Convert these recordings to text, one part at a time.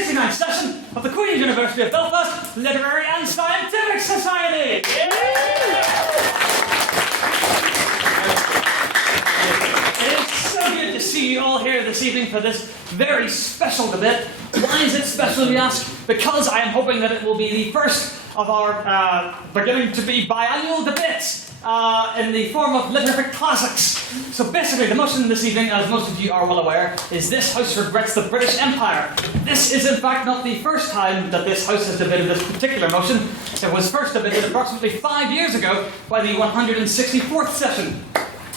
69th session of the Queen's University of Belfast Literary and Scientific Society. It is so good to see you all here this evening for this very special debate. Why is it special, you ask? Because I am hoping that it will be the first of our beginning to be biannual debates in the form of literary classics. So basically the motion this evening, as most of you are well aware, is "This House regrets the British Empire." This is in fact not the first time that this House has debated this particular motion. It was first debated approximately 5 years ago by the 164th session.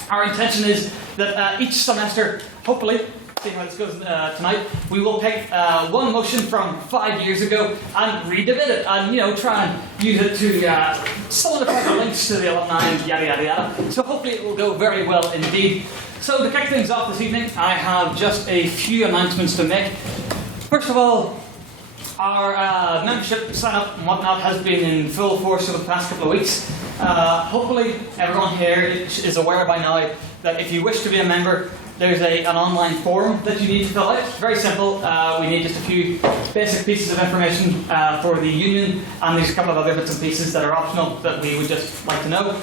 Our intention is that each semester, hopefully, see how this goes tonight, we will take one motion from 5 years ago and redebate it and, try and use it to solidify the links to the alumni and yada yada yada. So hopefully it will go very well indeed. So to kick things off this evening, I have just a few announcements to make. First of all, our membership sign-up and whatnot has been in full force over the past couple of weeks. Hopefully everyone here is aware by now that if you wish to be a member, there's an online form that you need to fill out. It's very simple. We need just a few basic pieces of information for the union, and there's a couple of other bits and pieces that are optional that we would just like to know.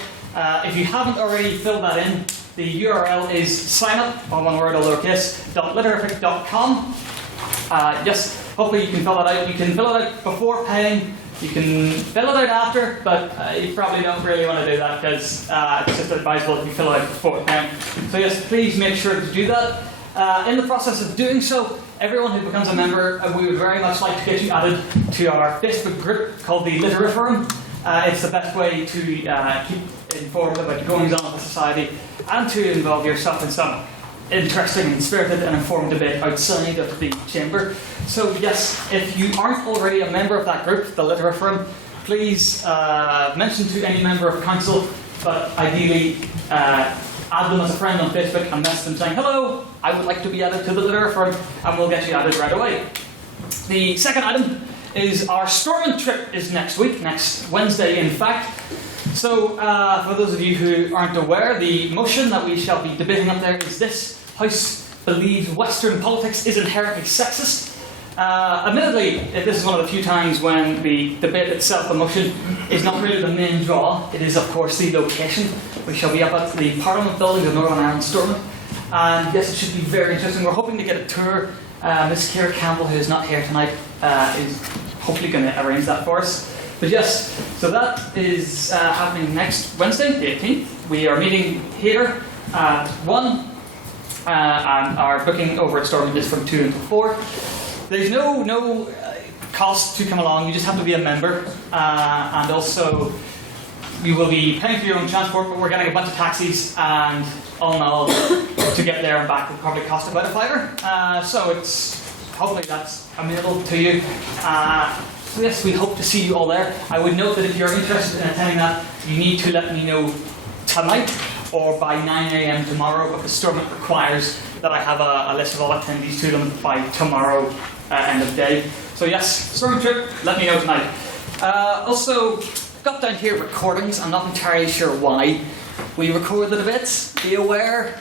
If you haven't already filled that in, the URL is signup, all one word, all lowercase, .literafic.com. Yes, hopefully you can fill that out. You can fill it out before paying. You can fill it out after, but you probably don't really want to do that because it's just advisable if you fill it out before paying. So yes, please make sure to do that. In the process of doing so, everyone who becomes a member, we would very much like to get you added to our Facebook group called the Literaforum. It's the best way to keep informed about the goings on of the society and to involve yourself in some interesting and spirited and informed debate outside of the chamber. So yes, if you aren't already a member of that group, the Literaforum, please mention to any member of council, but ideally add them as a friend on Facebook and message them saying, "Hello, I would like to be added to the Literaforum," and we'll get you added right away. The second item is our Stormont trip is next week, next Wednesday in fact. So for those of you who aren't aware, the motion that we shall be debating up there is "This House believes Western politics is inherently sexist." Admittedly, this is one of the few times when the debate itself, the motion, is not really the main draw. It is, of course, the location. We shall be up at the Parliament building of Northern Ireland, Stormont. And yes, it should be very interesting. We're hoping to get a tour. Miss Ciara Campbell, who is not here tonight, is hopefully going to arrange that for us. But yes, so that is happening next Wednesday, the 18th. We are meeting here at 1. And our booking over at Stormont is from 2 until 4. There's no cost to come along. You just have to be a member, and also you will be paying for your own transport. But we're getting a bunch of taxis, and all in all, to get there and back will probably cost about £5. So hopefully that's amenable to you. So yes, we hope to see you all there. I would note that if you're interested in attending that, you need to let me know tonight or by 9 AM tomorrow, because Stormont requires that I have a list of all attendees to them by tomorrow end of day. So yes, Stormont trip, let me know tonight. Also, got down here recordings. I'm not entirely sure why we record the debates. Be aware,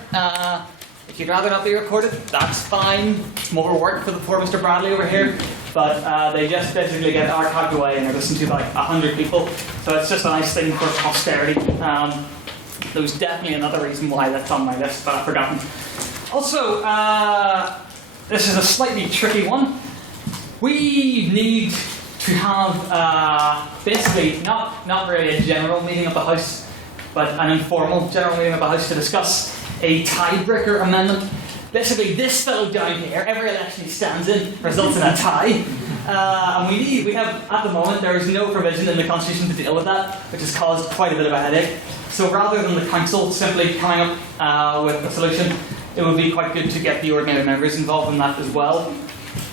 if you'd rather not be recorded, that's fine. It's more work for the poor Mr. Bradley over here. But they just basically get archived away and they're listened to by 100 people. So it's just a nice thing for posterity. There was definitely another reason why that's on my list, but I've forgotten. Also, this is a slightly tricky one. We need to have basically not really a general meeting of the House, but an informal general meeting of the House to discuss a tiebreaker amendment. Basically, this fellow down here, every election he stands in results in a tie. And we have, at the moment, there is no provision in the Constitution to deal with that, which has caused quite a bit of a headache. So rather than the Council simply coming up with a solution, it would be quite good to get the ordinary members involved in that as well.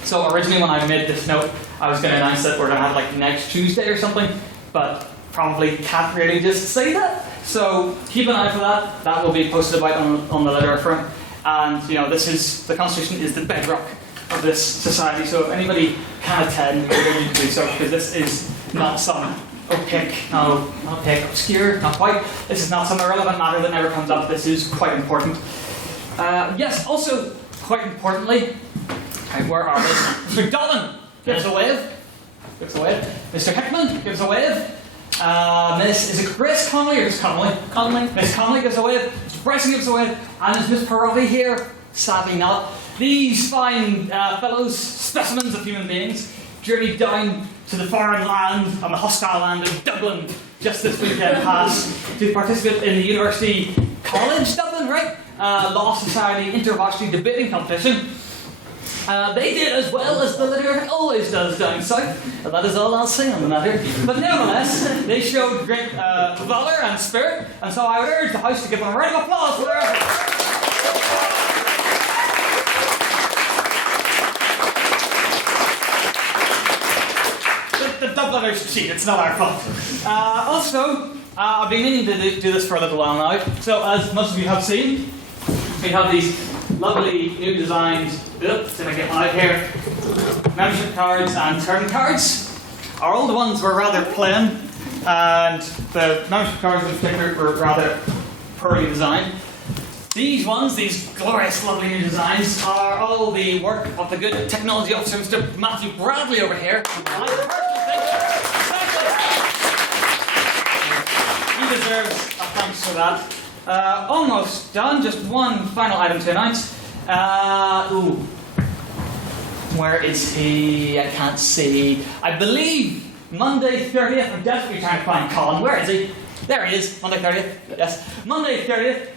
So originally when I made this note, I was going to announce that we're going to have like next Tuesday or something, but probably can't really just say that. So keep an eye for that. That will be posted about on the Literaforum. And the Constitution is the bedrock of this society. So if anybody can attend, you're going to do so, because this is not some obscure, not quite. This is not some irrelevant matter that never comes up. This is quite important. Yes, also quite importantly, where are they? Mr. Dolan, Give us a wave. Give us a wave. Mr. Hickman, give us a wave. Is it Grace Connolly or just Connolly? Connolly. Miss Connolly gives a wave. Mr. Bryson gives a wave. And is Miss Perotti here? Sadly not. These fine fellows, specimens of human beings, journeyed down to the foreign land and the hostile land of Dublin just this weekend past to participate in the University College Dublin, right? Law Society Intervarsity Debating Competition. They did as well as the Literary always does down south. That is all I'll say on the matter. But nevertheless, they showed great valour and spirit, and so I would urge the House to give them a round of applause for their efforts. The Dubliners cheat, it's not our fault. Also, I've been meaning to do this for a little while now. So, as most of you have seen, we have these lovely new designs built. So I get out here. Membership cards and turn cards. Our old ones were rather plain, and the membership cards in particular were rather poorly designed. These ones, these glorious, lovely new designs, are all the work of the good technology officer, Mr. Matthew Bradley over here. He deserves a thanks for that. Almost done, just one final item to announce. Where is he? I can't see. I believe Monday 30th. I'm desperately trying to find Colin. Where is he? There he is. Monday 30th. Yes. Monday 30th.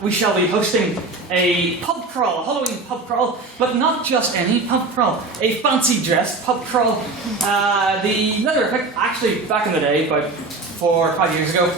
We shall be hosting a pub crawl, a Halloween pub crawl, but not just any pub crawl, a fancy dress pub crawl. The Leather Effect, actually back in the day, about 4 or 5 years ago,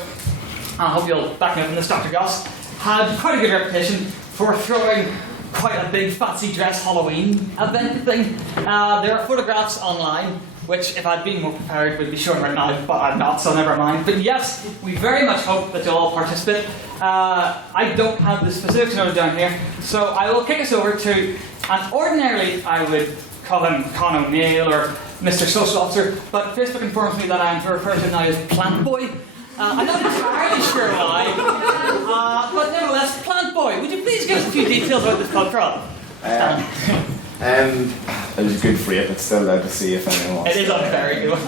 I hope you'll back me up on this, Dr. Goss, had quite a good reputation for throwing quite a big fancy dress Halloween event thing. There are photographs online, which if I'd been more prepared would be shown right now, but I'm not, so never mind. But yes, we very much hope that you'll all participate. I don't have the specifics noted down here, so I will kick us over to, and ordinarily I would call him Con O'Neill or Mr. Social Officer, but Facebook informs me that I am to refer to him now as Plant Boy. I'm not entirely sure why, but nevertheless, Plant Boy, would you please give us a few details about this pub crawl? It was a good freight, but still allowed to see if anyone wants. It is on very good.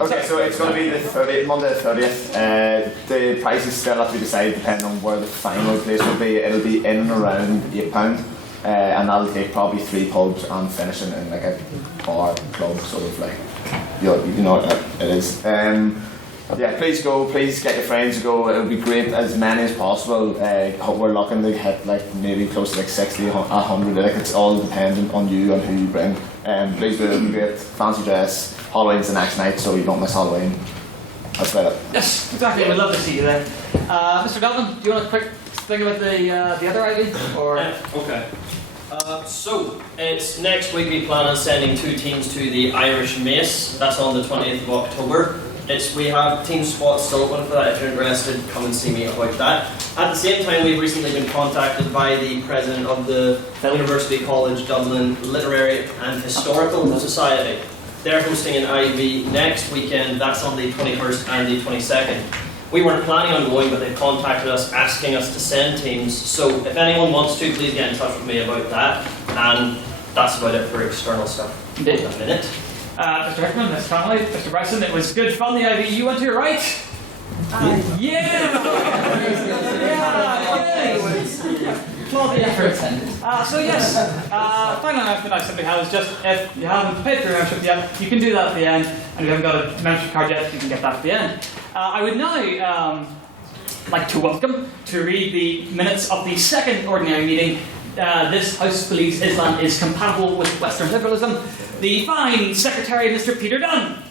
Okay, so it's going to be Monday the 30th. The price is still have to be decided depending on where the final place will be. It'll be in and around £8, and that'll take probably 3 pubs and finishing in like a bar club sort of like. You know what it is. Yeah, please go. Please get your friends to go. It'll be great, as many as possible. We're looking to hit like maybe close to like 60, 100. Like it's all dependent on you and who you bring. Please do. It'll be great. Fancy dress. Halloween's the next night, so you don't miss Halloween. That's about it. Yes, exactly. We'd love to see you there. Mr. Dalton, do you want a quick thing about the other ID? Or okay. So, it's next week we plan on sending 2 teams to the Irish Mace. That's on the 20th of October. We have team spots still open for that. If you're interested, come and see me about that. At the same time, we've recently been contacted by the president of the University College Dublin Literary and Historical Society. They're hosting an IB next weekend. That's on the 21st and the 22nd. We weren't planning on going, but they've contacted us asking us to send teams. So if anyone wants to, please get in touch with me about that. And that's about it for external stuff. Indeed. A minute. Mr. Hickman, Ms. Connolly, Mr. Bryson, it was good fun, the IB. You went to your right? Yeah! Yeah! Applaud the effort. So yes, final announcement I simply have is just, if you haven't paid for your membership yet, you can do that at the end, and if you haven't got a membership card yet, you can get that at the end. I would now like to welcome to read the minutes of the second ordinary meeting. This House believes Islam is compatible with Western liberalism. The fine Secretary, Mr. Peter Dunn.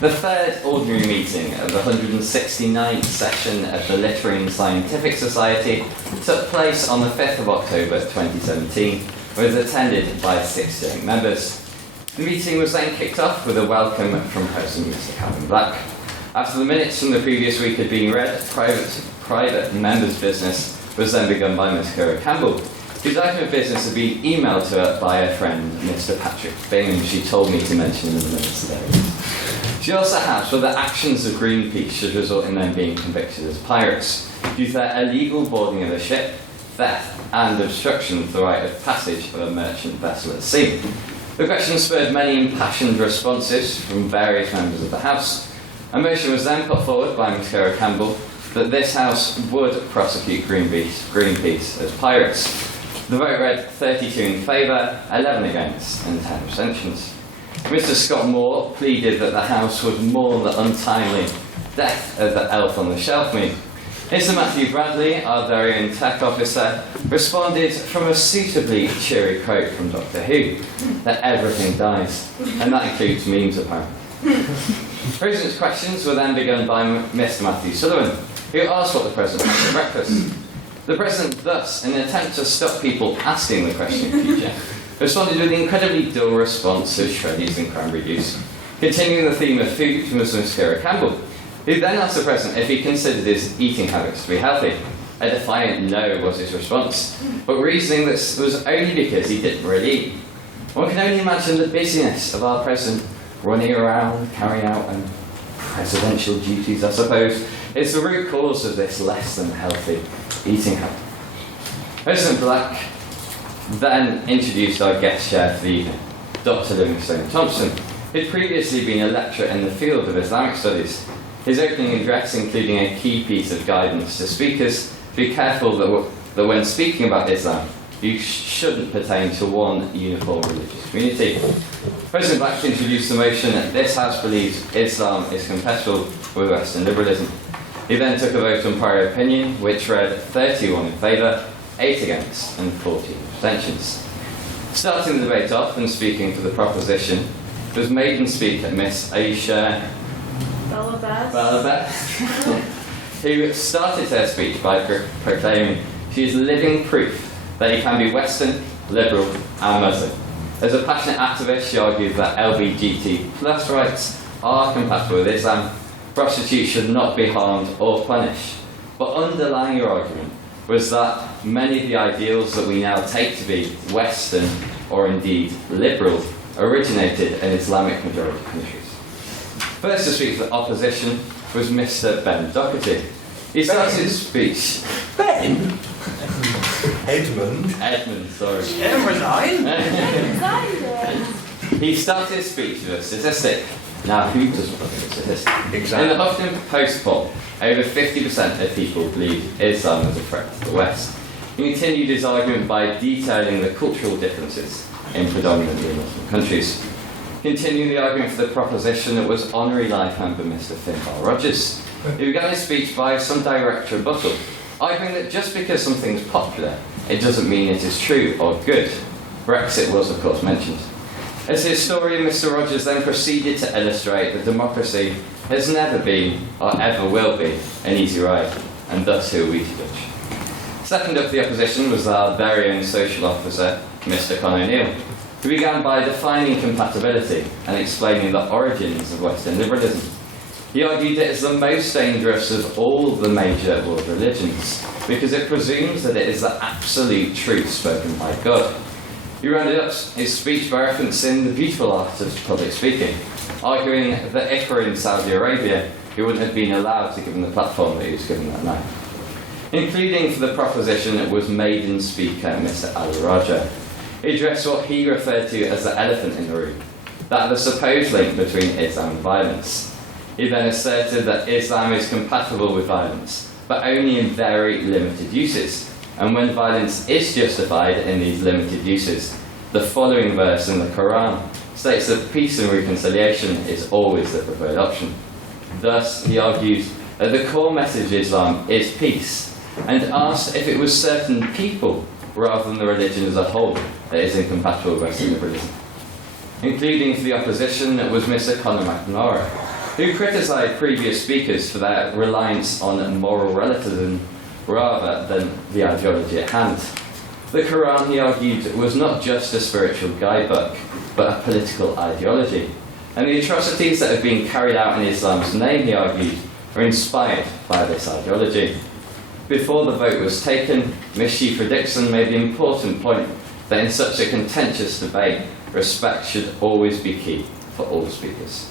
The third ordinary meeting of the 169th session of the Literary and Scientific Society took place on the 5th of October 2017, was attended by 60 members. The meeting was then kicked off with a welcome from President Mr. Calvin Black. After the minutes from the previous week had been read, private members' business was then begun by Ms. Kira Campbell, whose item of business had been emailed to her by her friend, Mr. Patrick Bingham. She told me to mention in the minutes today. She also has whether actions of Greenpeace should result in them being convicted as pirates due to their illegal boarding of a ship, theft, and obstruction of the right of passage of a merchant vessel at sea. The question spurred many impassioned responses from various members of the House. A motion was then put forward by Ms Sarah Campbell that this House would prosecute Greenpeace as pirates. The vote read 32 in favour, 11 against, and 10 abstentions. Mr Scott Moore pleaded that the House would mourn the untimely death of the elf on the shelf meme. Mr Matthew Bradley, our very own tech officer, responded from a suitably cheery quote from Doctor Who, that everything dies, and that includes memes apparently. President's questions were then begun by Mr Matthew Sullivan, who asked what the President had for breakfast. The President thus, in an attempt to stop people asking the question in future, responded with an incredibly dull response of shreddies and cranberry juice. Continuing the theme of food was Ms Sarah Campbell, who then asked the President if he considered his eating habits to be healthy. A defiant no was his response, but reasoning this was only because he didn't really eat. One can only imagine the busyness of our President running around, carrying out presidential duties, I suppose, is the root cause of this less than healthy eating habit. President Black then introduced our guest chair for the evening, Dr. Livingstone Thompson, who had previously been a lecturer in the field of Islamic studies. His opening address, including a key piece of guidance to speakers, be careful that when speaking about Islam, you shouldn't pertain to one uniform religious community. President Black introduced the motion that this House believes Islam is compatible with Western liberalism. He then took a vote on prior opinion, which read 31 in favour, 8 against, and 14 abstentions. Starting the debate off and speaking for the proposition was maiden speaker Miss Aisha Belfast, who started her speech by proclaiming she is living proof that you can be Western, liberal, and Muslim. As a passionate activist, she argued that LGBT plus rights are compatible with Islam. Prostitutes should not be harmed or punished. But underlying her argument was that many of the ideals that we now take to be Western, or indeed liberal, originated in Islamic majority countries. First to speak for the opposition was Mr. Ben Doherty. He started his speech. Ben? Edmund, sorry. He started his speech with a statistic. Now, who doesn't look at a statistic? Exactly. In the Huffington Post poll, over 50% of people believe Islam is a threat to the West. He continued his argument by detailing the cultural differences in predominantly Muslim countries. Continuing the argument for the proposition that was Honorary Life member Mr. Finbar Rogers. He began his speech by some direct rebuttal, arguing that just because something's popular, it doesn't mean it is true or good. Brexit was, of course, mentioned. As historian, Mr. Rogers then proceeded to illustrate that democracy has never been, or ever will be, an easy ride, and thus who are we to judge? Second up for the opposition was our very own social officer, Mr. Conor O'Neill, who began by defining compatibility and explaining the origins of Western liberalism. He argued that it's the most dangerous of all the major world religions, because it presumes that it is the absolute truth spoken by God. He rounded up his speech by referencing the beautiful art of public speaking, arguing that if we're in Saudi Arabia, he wouldn't have been allowed to give him the platform that he was given that night. Including for the proposition it was maiden speaker Mr. Ali Raja. He addressed what he referred to as the elephant in the room, that of the supposed link between Islam and violence. He then asserted that Islam is compatible with violence, but only in very limited uses. And when violence is justified in these limited uses, the following verse in the Quran states that peace and reconciliation is always the preferred option. Thus, he argued that the core message of Islam is peace, and asked if it was certain people, rather than the religion as a whole, that is incompatible with Western liberalism. Including for the opposition was Mr. Conor McNamara, who criticised previous speakers for their reliance on moral relativism rather than the ideology at hand. The Quran, he argued, was not just a spiritual guidebook, but a political ideology. And the atrocities that have been carried out in Islam's name, he argued, are inspired by this ideology. Before the vote was taken, Ms. Shifra Dixon made the important point that in such a contentious debate, respect should always be key for all speakers.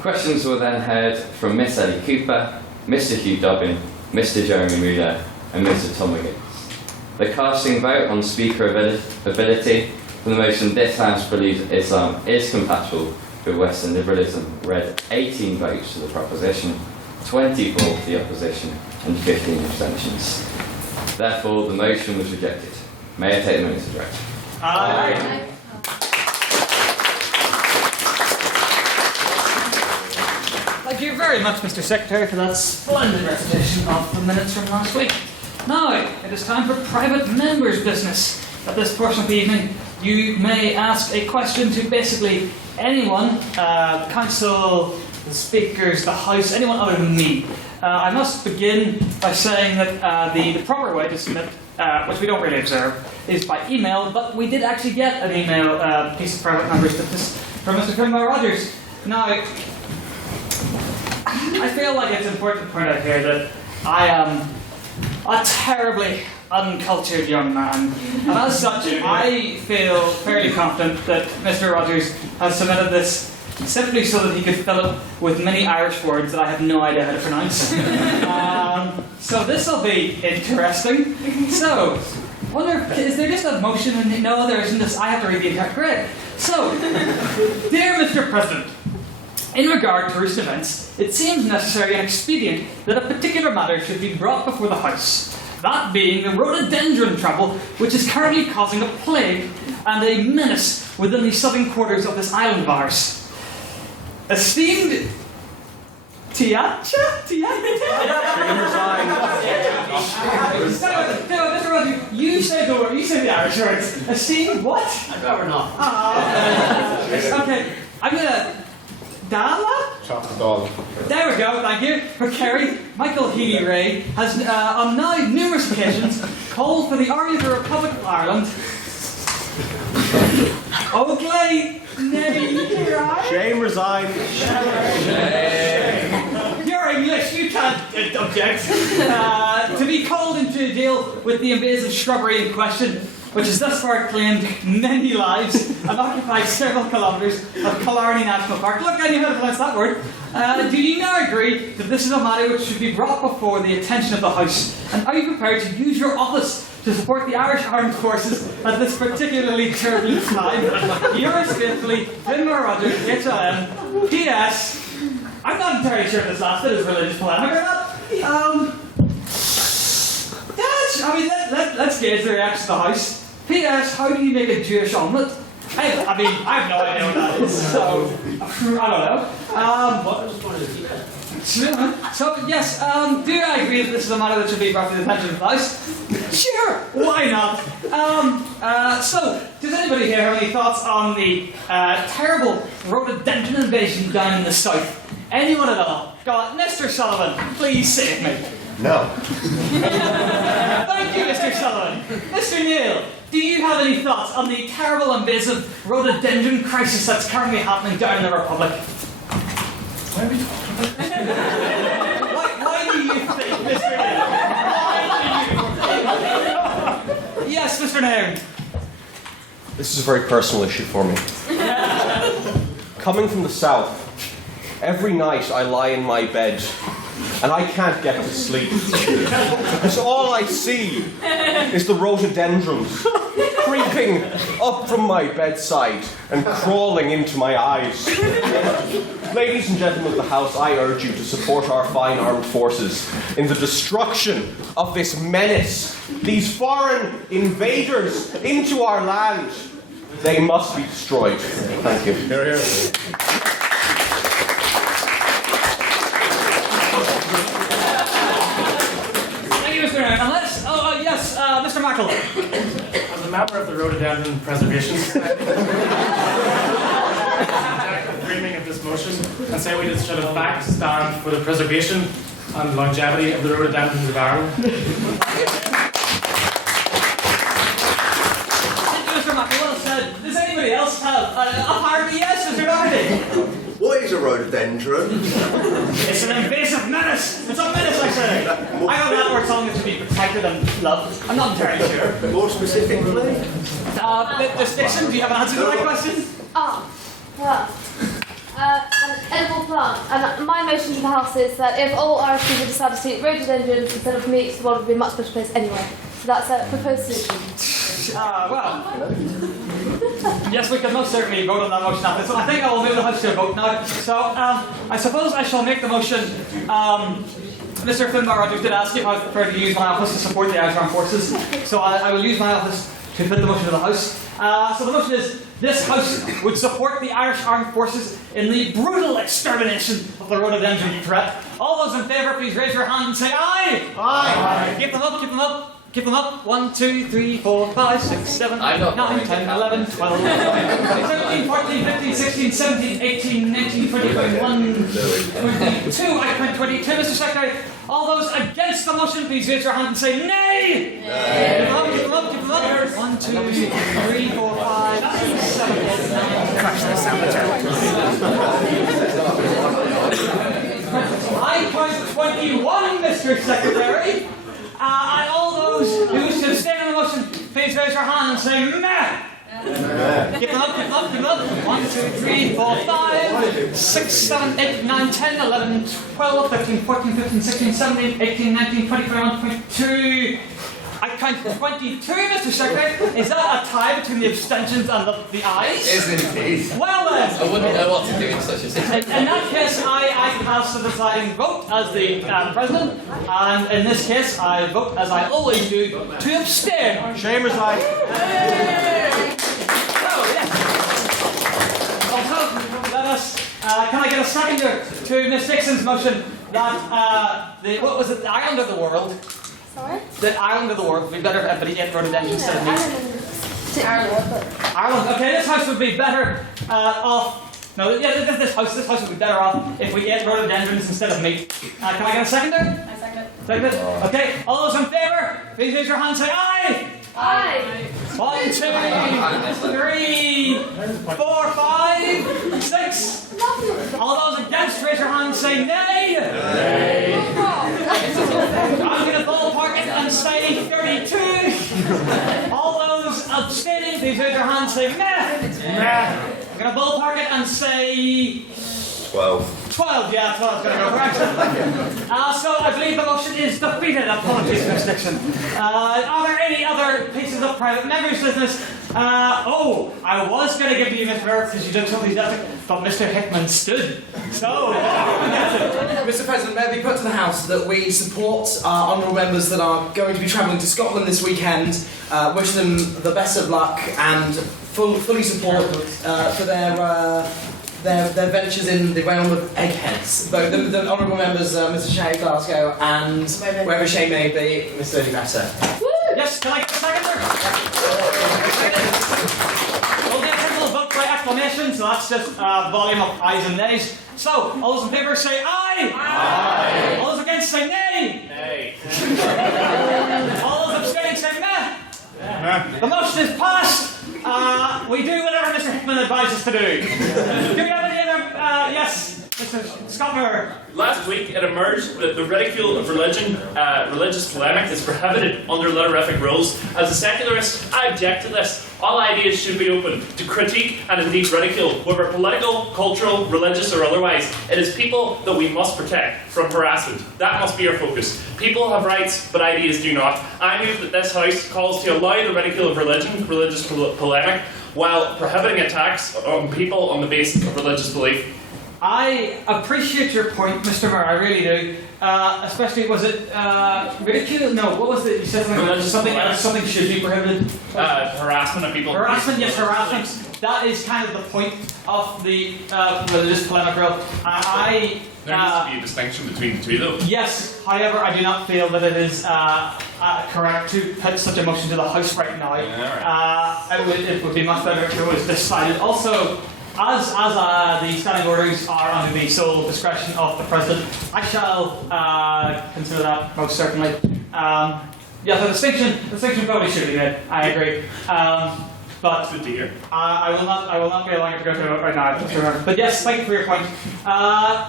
Questions were then heard from Miss Ellie Cooper, Mr. Hugh Dobbin, Mr. Jeremy Muller, and Mr. Tom Wiggins. The casting vote on speaker ability for the motion "This House believes Islam is compatible with Western liberalism" read 18 votes for the proposition, 24 for the opposition, and 15 abstentions. Therefore, the motion was rejected. May I take the minutes as read? Aye. Thank you very much, Mr. Secretary, for that splendid recitation of the minutes from last week. Now, it is time for private members' business. At this portion of the evening, you may ask a question to basically anyone, council, the speakers, the house, anyone other than me. I must begin by saying that the proper way to submit, which we don't really observe, is by email, but we did actually get an email piece of private members business from Mr. Finbar Rogers. Now, I feel like it's important to point out here that I am a terribly uncultured young man, and as such, I feel fairly confident that Mr. Rogers has submitted this simply so that he could fill it with many Irish words that I have no idea how to pronounce. So this will be interesting. So, wonder, is there just a motion? And no, there isn't. I have to read the entire. Great. So, dear Mr. President, in regard to recent events, it seems necessary and expedient that a particular matter should be brought before the House. That being the rhododendron trouble, which is currently causing a plague and a menace within the southern quarters of this island of ours. Esteemed Mr. Rogers, you say the word, you say the Irish words. Esteemed what? I'd rather not. Okay, I'm gonna Dala? Chocolate doll. There we go, thank you. For Kerry, Michael Healy-Rae has on now numerous occasions called for the Army of the Republic of Ireland. Oakley, Neddy, right? Shame resign. You're English, you can't object. To be called into a deal with the invasive shrubbery in question, which has thus far claimed many lives and occupied several kilometres of Killarney National Park. Look, I knew how to pronounce that word. Do you now agree that this is a matter which should be brought before the attention of the House? And are you prepared to use your office to support the Irish Armed Forces at this particularly turbulent time? Yours faithfully, Finbar Rogers, HLM. P.S. I'm not entirely sure if this last bit is religious polemic or not. Let's gauge the reaction to the House. P.S. How do you make a Jewish omelette? I have no idea what that is, so I don't know. So yes, do I agree that this is a matter that should be brought to the attention of the House? Sure, why not? So, does anybody here have any thoughts on the terrible rhododendron invasion down in the south? Anyone at all? Go on, Mr. Sullivan, please save me. No. Thank you, Mr. Sullivan. Mr. Neal, do you have any thoughts on the terrible invasive rhododendron crisis that's currently happening down in the Republic? Why are we talking about this? Why do you think, Mr. Neal? Yes, Mr. Nairn. This is a very personal issue for me. Coming from the south, every night I lie in my bed and I can't get to sleep. Because all I see is the rhododendrons creeping up from my bedside and crawling into my eyes. Ladies and gentlemen of the House, I urge you to support our fine armed forces in the destruction of this menace, these foreign invaders into our land. They must be destroyed. Thank you. Here, here. Mr. Mackle. As a member of the Rhododendron Preservation Society, I'm framing of this motion and say we should in fact stand for the preservation and longevity of the rhododendrons of Ireland. Thank you, Mr. Mackle. Well said. Does anybody else have? Apparently, yes, Mr. Doherty. What is a rhododendron? It's an invasive menace. It's a menace, I say. I know that word song is to be protected and loved. I'm not entirely sure. More specifically? Mr. Dixon, do you have an answer to that question? Oh, well. an edible plant. And my motion to the House is that if all Irish people decided to eat rhododendrons instead of meat, the world would be a much better place anyway. So that's a proposed solution. Well, yes, we can most certainly vote on that motion after. So I think I will move the House to a vote now. So I suppose I shall make the motion. Mr. Finbar Rogers did ask if I was prepared to use my office to support the Irish Armed Forces. So I will use my office to put the motion to the House. So the motion is this House would support the Irish Armed Forces in the brutal extermination of the rhododendron threat. All those in favour, please raise your hand and say aye. Aye. Keep them up, keep them up. Keep them up. 1, 2, 3, 4, 5, 6, 7, 8, 9, 10, 11, 12, 13, 14, 15, 16, 17, 18, 19, 20, 21, 22. I count 22, Mr. Secretary. All those against the motion, please raise your hand and say nay. Nay. Keep them up, keep them up, keep them up. 1, 2, 3, 4, 5, 6, 7, 8, 9. Crash this amateur. I count 21, Mr. Secretary. And all those who wish to abstain on the motion, please raise your hand and say meh. Keep them up, keep them up, keep them up. 1, 2, 3, 4, 5, 6, 7, 8, 9, 10, 11, 12, 13, 14, 15, 16, 17, 18, 19, 20, 21, 22. I count 22, Mr. Secretary. Is that a tie between the abstentions and the ayes? Is indeed. Well then. I wouldn't know what to do in such a situation. In that case, I cast the deciding vote as the President, and in this case, I vote, as I always do, to abstain. Shame is like. So, yes. Also, let us, can I get a seconder to Miss Dixon's motion that, what was it, the island of the world? Sorry? The island of the world would be better if everybody ate rhododendron instead of meat. Ireland. Okay, this house would be better off. No, yeah, this house would be better off if we ate rhododendrons instead of meat. Can I get a seconder? I second. Second it? Okay, all those in favour, please raise your hand and say aye! Aye! 1, 2, 3, 4, 5, 6. All those against, raise your hand and say nay! Nay! I'm going to ballpark it and say 32. All those abstaining, please raise your hand and say meh! Meh! I'm going to ballpark it and say 12, yeah, 12 is going to go correct. So I believe the motion is defeated. Apologies, Miss Dixon. Are there any other pieces of private members' business? I was going to give you Miss Merritt because you did something different, but Mr. Hickman stood. So, Mr. President, may it be put to the House that we support our honourable members that are going to be travelling to Scotland this weekend, wish them the best of luck and fully support for their ventures in the realm of eggheads. Both the honourable members, Mr. Shea Glasgow and wherever Shea may be, Mr. Lily Better. yes, can I get a seconder? We'll get a little vote by acclamation, so that's just volume of ayes and nays. So, all those in favour say aye! Aye! All those against say nay! Nay! All those abstaining say meh! The motion is passed! We do whatever Mr. Hickman advises to do. Do we have any other, yes, Mr. Scott Moore? Last week it emerged that the ridicule of religion, religious polemic is prohibited under letterific rules. As a secularist, I object to this. All ideas should be open to critique and indeed ridicule, whether political, cultural, religious or otherwise. It is people that we must protect from harassment. That must be our focus. People have rights, but ideas do not. I move that this House calls to allow the ridicule of religion, religious polemic, while prohibiting attacks on people on the basis of religious belief. I appreciate your point, Mr. Moore, I really do. Especially, was it ridicule? No, what was it? You said something should be prohibited. Harassment of people. Harassment, yes, harassment. That is kind of the point of the religious polemic rule. There needs to be a distinction between the two, though. Yes, however, I do not feel that it is correct to put such a motion to the House right now. It would be much better if it was decided. Also, as the standing orders are under the sole discretion of the President, I shall consider that most certainly. Yeah, the distinction probably should be made. I agree. But good to hear. I will not be allowing it to go through right now. Just remember. But yes, thank you for your point.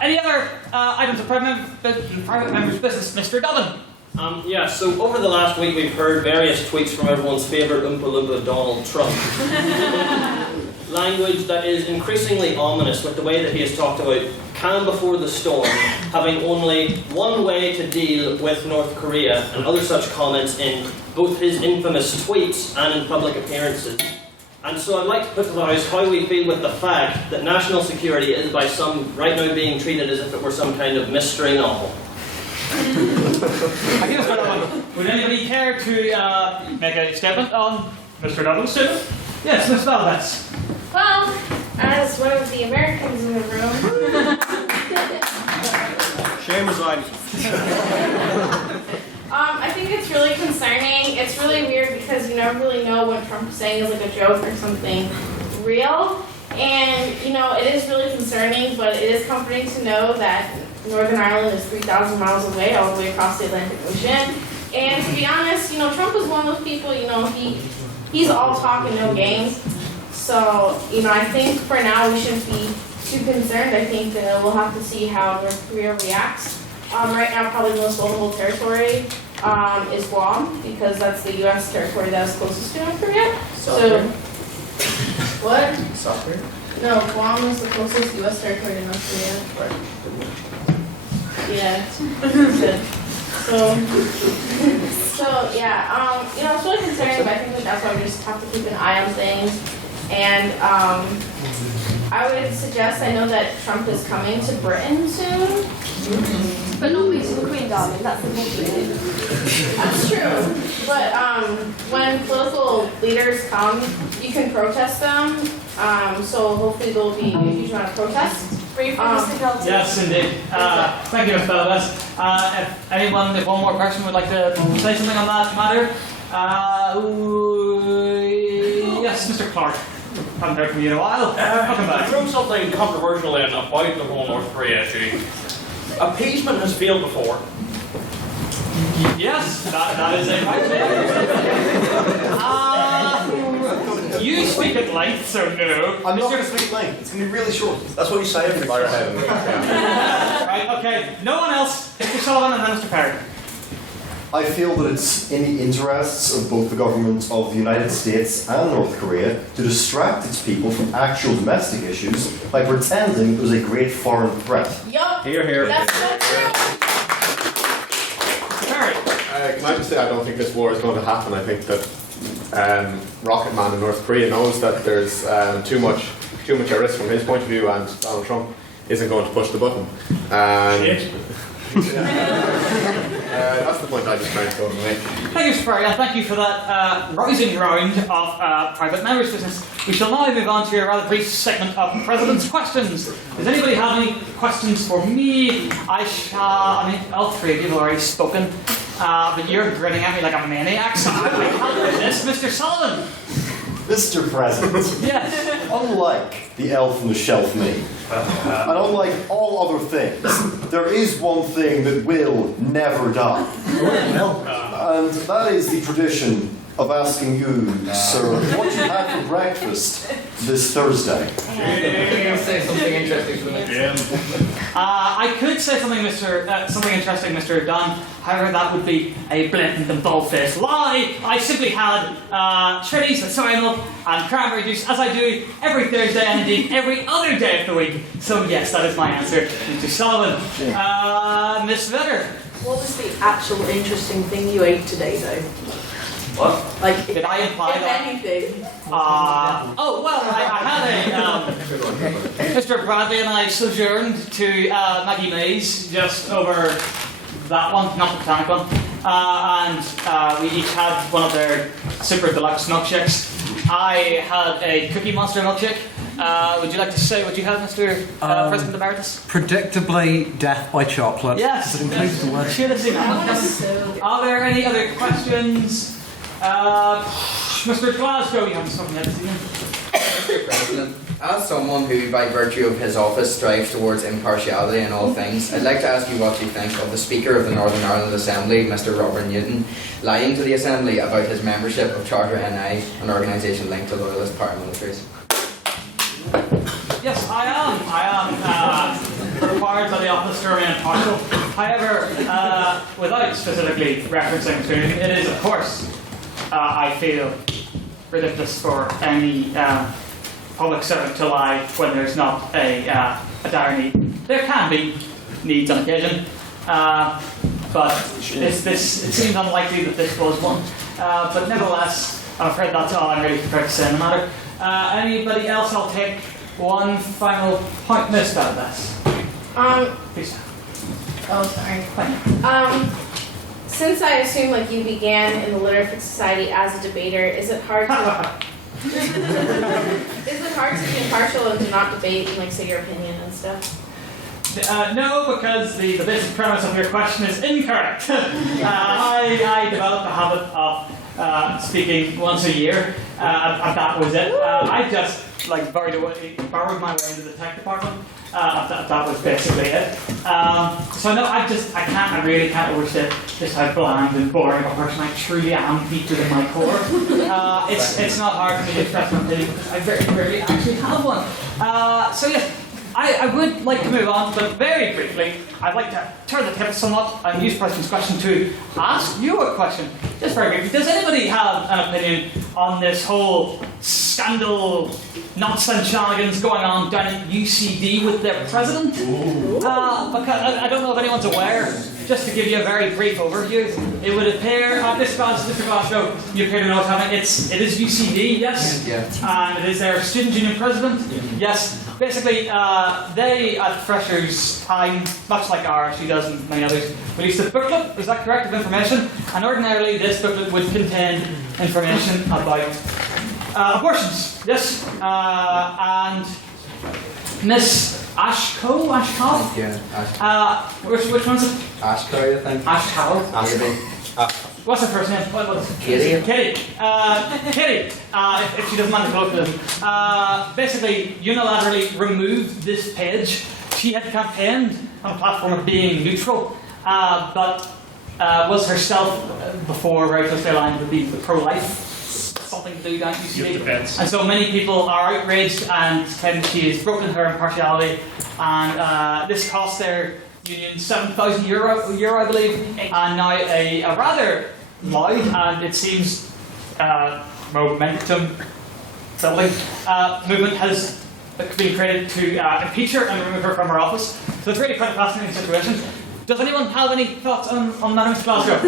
Any other items of private members' business, Mr. Dobbin? Yeah, so over the last week we've heard various tweets from everyone's favourite Oompa Loompa, Donald Trump. Language that is increasingly ominous with the way that he has talked about calm before the storm, having only one way to deal with North Korea, and other such comments in both his infamous tweets and in public appearances. And so I'd like to put to the House how we feel with the fact that national security is by some right now being treated as if it were some kind of mystery novel. I think that's quite a lot. Would anybody care to make a statement on Mr. Donald's statement? Yes, Ms. Belfast. Well, as one of the Americans in the room, Shame resign. I think it's really concerning. It's really weird because you never really know when Trump is saying is like a joke or something real. And, you know, it is really concerning, but it is comforting to know that Northern Ireland is 3,000 miles away, all the way across the Atlantic Ocean. And to be honest, you know, Trump is one of those people, you know, he's all talk and no games. So, you know, I think for now we shouldn't be too concerned. I think we'll have to see how North Korea reacts. Right now, probably the most vulnerable territory is Guam, because that's the U.S. territory that is closest to North Korea. So, what? South Korea? No, Guam is the closest U.S. territory to North Korea. Yeah. So yeah, you know, it's really concerning, but I think that's why we just have to keep an eye on things. And I would suggest, I know that Trump is coming to Britain soon. But not meeting the Queen, darling. That's the whole thing. That's true. But when political leaders come, you can protest them. So hopefully there will be a huge amount of protests. Yes, indeed. Thank you, Ms. Belfast. If anyone with one more question would like to say something on that matter, yes, Mr. Clark. Haven't heard from you in a while. Welcome back. Throw something controversial in about the whole North Korea issue. Appeasement has failed before. Yes, that is a right. You speak at length, so no. I'm not going to speak at length. It's going to be really short. That's what you say every time. Right, okay. No one else. Mr. Sullivan and then Mr. Perry. I feel that it's in the interests of both the government of the United States and North Korea to distract its people from actual domestic issues by pretending there's a great foreign threat. Yup. Here, here. That's so true. Mr. Perry. Can I just say I don't think this war is going to happen. I think that Rocket Man in North Korea knows that there's too much at risk from his point of view, and Donald Trump isn't going to push the button. That's the point I just trying to go to make. Thank you, Mr. Perry, and thank you for that rousing round of private members' business. We shall now move on to a rather brief segment of President's Questions. Does anybody have any questions for me? I mean, all three of you have already spoken, but you're grinning at me like a maniac, so I can't resist. Mr. Sullivan. Mr. President, Yes. unlike the elf on the shelf me, and unlike all other things, there is one thing that will never die. And that is the tradition of asking you, sir, what you had for breakfast this Thursday. Say something interesting for me. I could say something interesting, Mr. Dunn. However, that would be a blatant and bald-faced lie. I simply had shreddies with soy milk and cranberry juice, as I do every Thursday and indeed every other day of the week. So yes, that is my answer, Mr. Sullivan. Miss Vetter. What was the actual interesting thing you ate today, though? What? Like, did I imply if that? anything. Oh, well, I had Mr. Bradley and I sojourned to Maggie May's just over that one, not the Botanic one, and we each had one of their super deluxe milkshakes. I had a Cookie Monster milkshake. Would you like to say what you had, Mr. President Emeritus? Predictably, death by chocolate. Yes. It includes the word. Should have seen that. Are there any other questions? Mr. Glasgow, you haven't spoken yet, Mr. President, as someone who, by virtue of his office, strives towards impartiality in all things, I'd like to ask you what you think of the Speaker of the Northern Ireland Assembly, Mr. Robert Newton, lying to the Assembly about his membership of Charter NI, an organisation linked to loyalist paramilitaries. Yes, I am required by the office to remain impartial. However, without specifically referencing student, it is, of course, I feel, ridiculous for any public servant to lie when there's not a dire need. There can be needs on occasion, but it seems unlikely that this was one. But nevertheless, I'm afraid that's all I'm really prepared to say on the matter. Anybody else? I'll take one final point missed out of this. Please. Oh, sorry. Since I assume like you began in the Literary Society as a debater, is it hard to be impartial and to not debate and like say your opinion and stuff? No, because the basic premise of your question is incorrect. I developed a habit of speaking once a year, and that was it. I just like borrowed my way into the tech department. That was basically it. So no, I really can't overstate just how bland and boring a person I truly am deep within my core. It's not hard for me to express my opinion because I very rarely actually have one. So yes, I would like to move on, but very briefly, I'd like to turn the tables somewhat and use Preston's question to ask you a question. Just very briefly, does anybody have an opinion on this whole scandal, nonsense shenanigans going on down at UCD with their president? Because I don't know if anyone's aware. Just to give you a very brief overview, it would appear, Mr. Glasgow, you appear to know what's happening. It is UCD, yes? And it is their student union president, yes. Basically, they at Freshers' time, much like ours, she does and many others, released a booklet, is that correct, of information? And ordinarily this booklet would contain information about abortions, yes? And Miss Ashko? Yeah, Ashko. Which one's it? Ashko, I think. Ashko? What's her first name? What's Kitty. Kitty. Kitty, if she doesn't mind the colloquialism, basically unilaterally removed this page. She had campaigned on a platform of being neutral, but was herself, before very closely aligned with the pro-life, something to do down at UCD. And so many people are outraged and claim that she has broken her impartiality, and this cost their union €7,000, I believe, and now a rather loud and it seems momentum building movement has been created to impeach her and remove her from her office. So it's really quite a fascinating situation. Does anyone have any thoughts on that, Mr. Glasgow?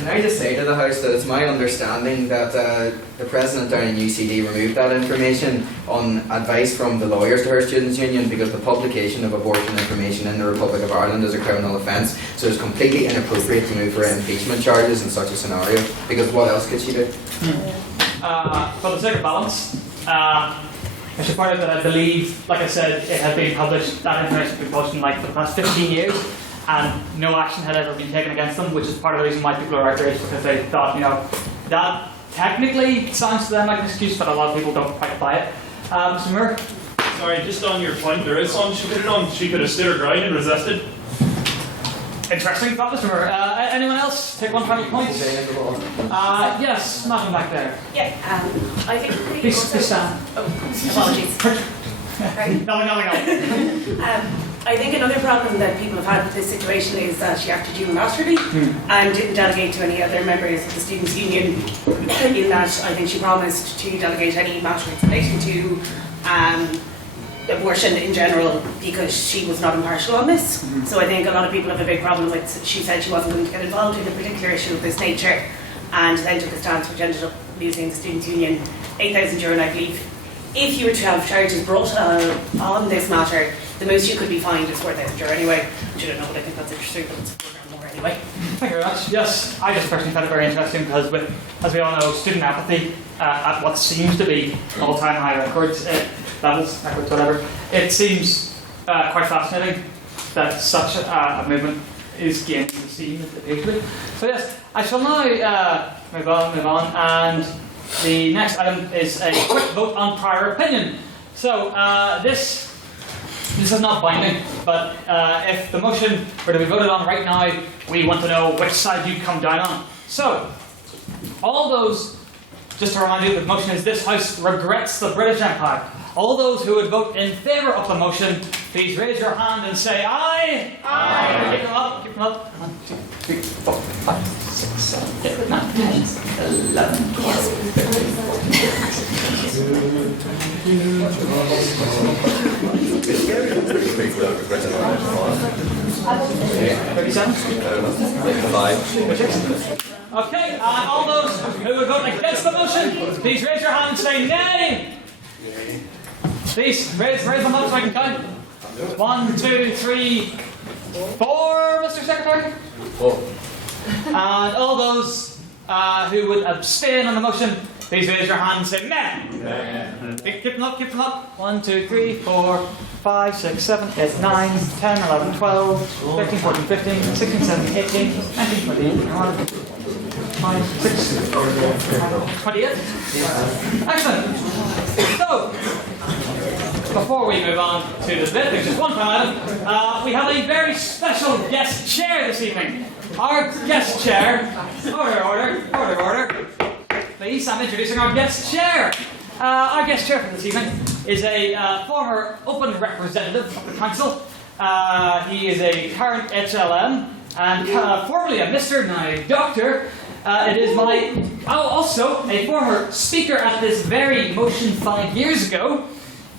Can I just say to the House that it's my understanding that the President down in UCD removed that information on advice from the lawyers to her students' union because the publication of abortion information in the Republic of Ireland is a criminal offence, so it's completely inappropriate to move for impeachment charges in such a scenario, because what else could she do? For the sake of balance, I should point out that I believe, like I said, it had been published, that information had been published in like the past 15 years. And no action had ever been taken against them, which is part of the reason why people are outraged, because they thought, that technically sounds to them like an excuse, but a lot of people don't quite buy it. Mr. Moore? Sorry, just on your point, there is some she put it on. She could have stood her ground and resisted. Interesting thought, Mr. Moore. Anyone else? Take one final point. Yes, nothing back there. Yeah, I think Please stand. Apologies. Nothing. I think another problem that people have had with this situation is that she acted unilaterally and didn't delegate to any other members of the Students' Union, in that I think she promised to delegate any matters relating to abortion in general because she was not impartial on this. So I think a lot of people have a big problem with, she said she wasn't going to get involved in a particular issue of this nature and then took a stance which ended up losing the Students' Union €8,000, I believe. If you were to have charges brought on this matter, the most you could be fined is €4,000 anyway, which I don't know, but I think that's interesting, but it's £4,000 more anyway. Thank you very much. Yes, I just personally found it very interesting because, as we all know, student apathy at what seems to be all-time high records, levels, whatever, it seems quite fascinating that such a movement is gaining the steam it appears to be. So yes, I shall now move on, and the next item is a quick vote on prior opinion. So this is not binding, but if the motion were to be voted on right now, we want to know which side you come down on. So, all those just to remind you, the motion is this House regrets the British Empire. All those who would vote in favour of the motion, please raise your hand and say aye. Aye. Keep them up, keep them up. 1, 2, 3, 4, 5, 6, 7, 8, 9, 10, 11, 12, 37? Okay, all those who would vote against the motion, please raise your hand and say nay. Please, raise them up so I can count. 1, 2, 3, 4, Mr. Secretary. 4. And all those who would abstain on the motion, please raise your hand and say nay. Keep them up, keep them up. 1, 2, 3, 4, 5, 6, 7, 8, 9, 10, 11, 12, 13, 14, 15, 16, 17, 18, 19, 20, 21, 5, 6, 28. Excellent. So, before we move on to the debate, there's just one final item. We have a very special guest chair this evening. Our guest chair. Order. Please, I'm introducing our guest chair. Our guest chair for this evening is a former open representative of the council. He is a current HLM and formerly a Mr. now a Doctor. It is also a former speaker at this very motion 5 years ago.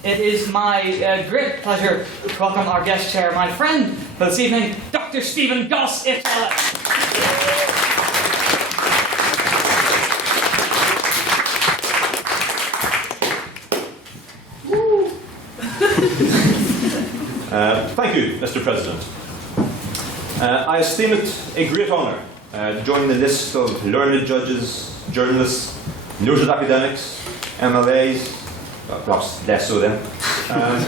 It is my great pleasure to welcome our guest chair, my friend for this evening, Dr. Stephen Goss, HLM. Thank you, Mr. President. I esteem it a great honour to join the list of learned judges, journalists, noted academics, MLAs, perhaps less so then,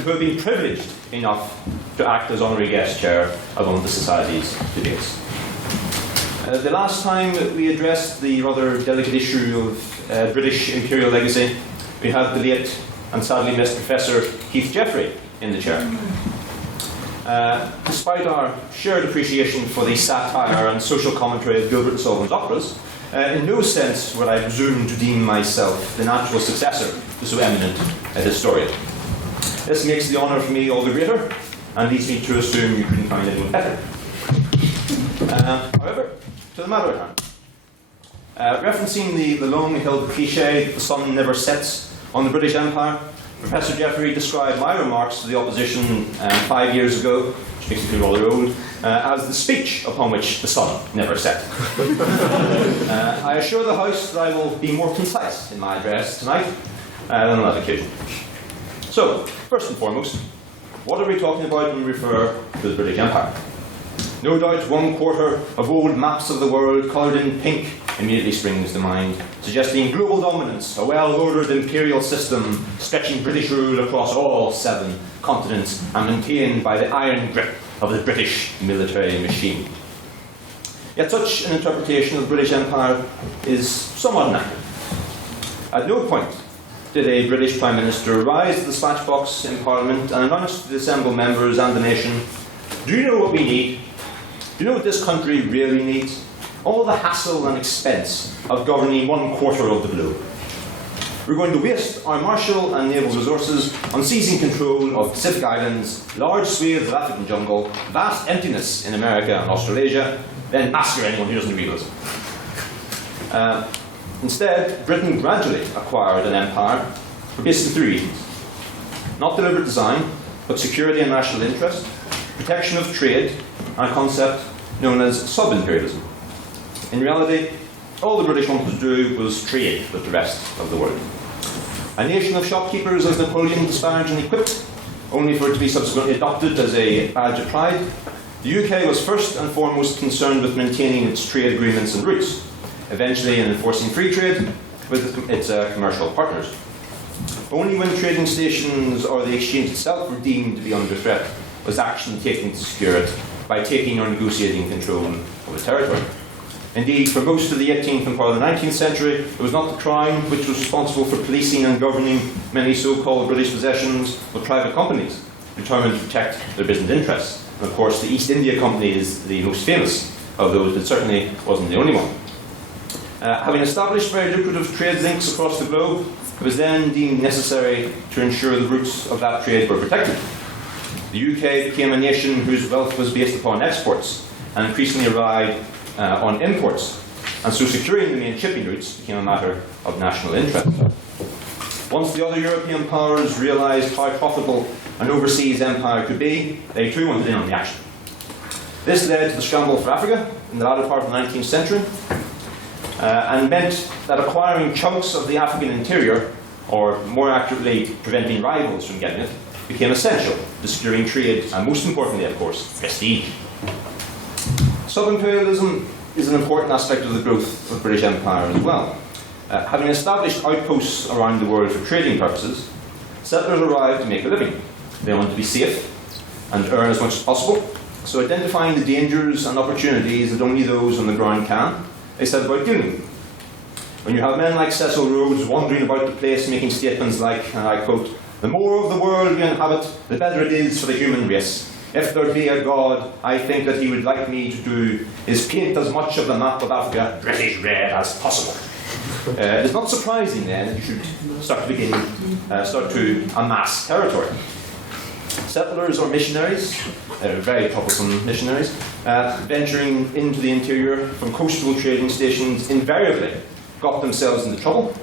who have been privileged enough to act as honorary guest chair at one of the Society's debates. The last time we addressed the rather delicate issue of British imperial legacy, we had the late and sadly missed Professor Keith Jeffrey in the chair. Despite our shared appreciation for the satire and social commentary of Gilbert and Sullivan's operas, in no sense would I presume to deem myself the natural successor to so eminent a historian. This makes the honour for me all the greater, and leads me to assume you couldn't find anyone better. However, to the matter at hand. Referencing the long-held cliché that the sun never sets on the British Empire, Professor Jeffrey described my remarks to the opposition 5 years ago, which makes me feel rather old, as the speech upon which the sun never set. I assure the House that I will be more concise in my address tonight than on that occasion. So, first and foremost, what are we talking about when we refer to the British Empire? No doubt 1/4 of old maps of the world coloured in pink immediately springs to mind, suggesting global dominance, a well-ordered imperial system stretching British rule across all 7 continents and maintained by the iron grip of the British military machine. Yet such an interpretation of the British Empire is somewhat inaccurate. At no point did a British Prime Minister rise to the dispatch box in Parliament and announce to the assembled members and the nation, "Do you know what we need? Do you know what this country really needs? All the hassle and expense of governing 1/4 of the globe. We're going to waste our martial and naval resources on seizing control of Pacific Islands, large swathes of African jungle, vast emptiness in America and Australasia, then massacre anyone who doesn't agree with us." Instead, Britain gradually acquired an empire for basically 3 reasons. Not deliberate design, but security and national interest, protection of trade, and a concept known as sub-imperialism. In reality, all the British wanted to do was trade with the rest of the world. A nation of shopkeepers, as Napoleon disparagingly quipped, only for it to be subsequently adopted as a badge of pride, the UK was first and foremost concerned with maintaining its trade agreements and routes, eventually in enforcing free trade with its commercial partners. Only when trading stations or the exchange itself were deemed to be under threat was action taken to secure it by taking or negotiating control of the territory. Indeed, for most of the 18th and part of the 19th century, it was not the Crown which was responsible for policing and governing many so-called British possessions, but private companies determined to protect their business interests. And of course, the East India Company is the most famous of those, but certainly wasn't the only one. Having established very lucrative trade links across the globe, it was then deemed necessary to ensure the roots of that trade were protected. The UK became a nation whose wealth was based upon exports and increasingly relied on imports, and so securing the main shipping routes became a matter of national interest. Once the other European powers realised how profitable an overseas empire could be, they too wanted in on the action. This led to the scramble for Africa in the latter part of the 19th century, and meant that acquiring chunks of the African interior, or more accurately, preventing rivals from getting it, became essential to securing trade and, most importantly, of course, prestige. Sub-imperialism is an important aspect of the growth of the British Empire as well. Having established outposts around the world for trading purposes, settlers arrived to make a living. They wanted to be safe and earn as much as possible, so identifying the dangers and opportunities that only those on the ground can, they set about doing them. When you have men like Cecil Rhodes wandering about the place making statements like, and I quote, "The more of the world we inhabit, the better it is for the human race. If there be a God, I think that he would like me to do is paint as much of the map of Africa British red as possible." It's not surprising then that you should start to amass territory. Settlers or missionaries, very troublesome missionaries, venturing into the interior from coastal trading stations invariably got themselves into trouble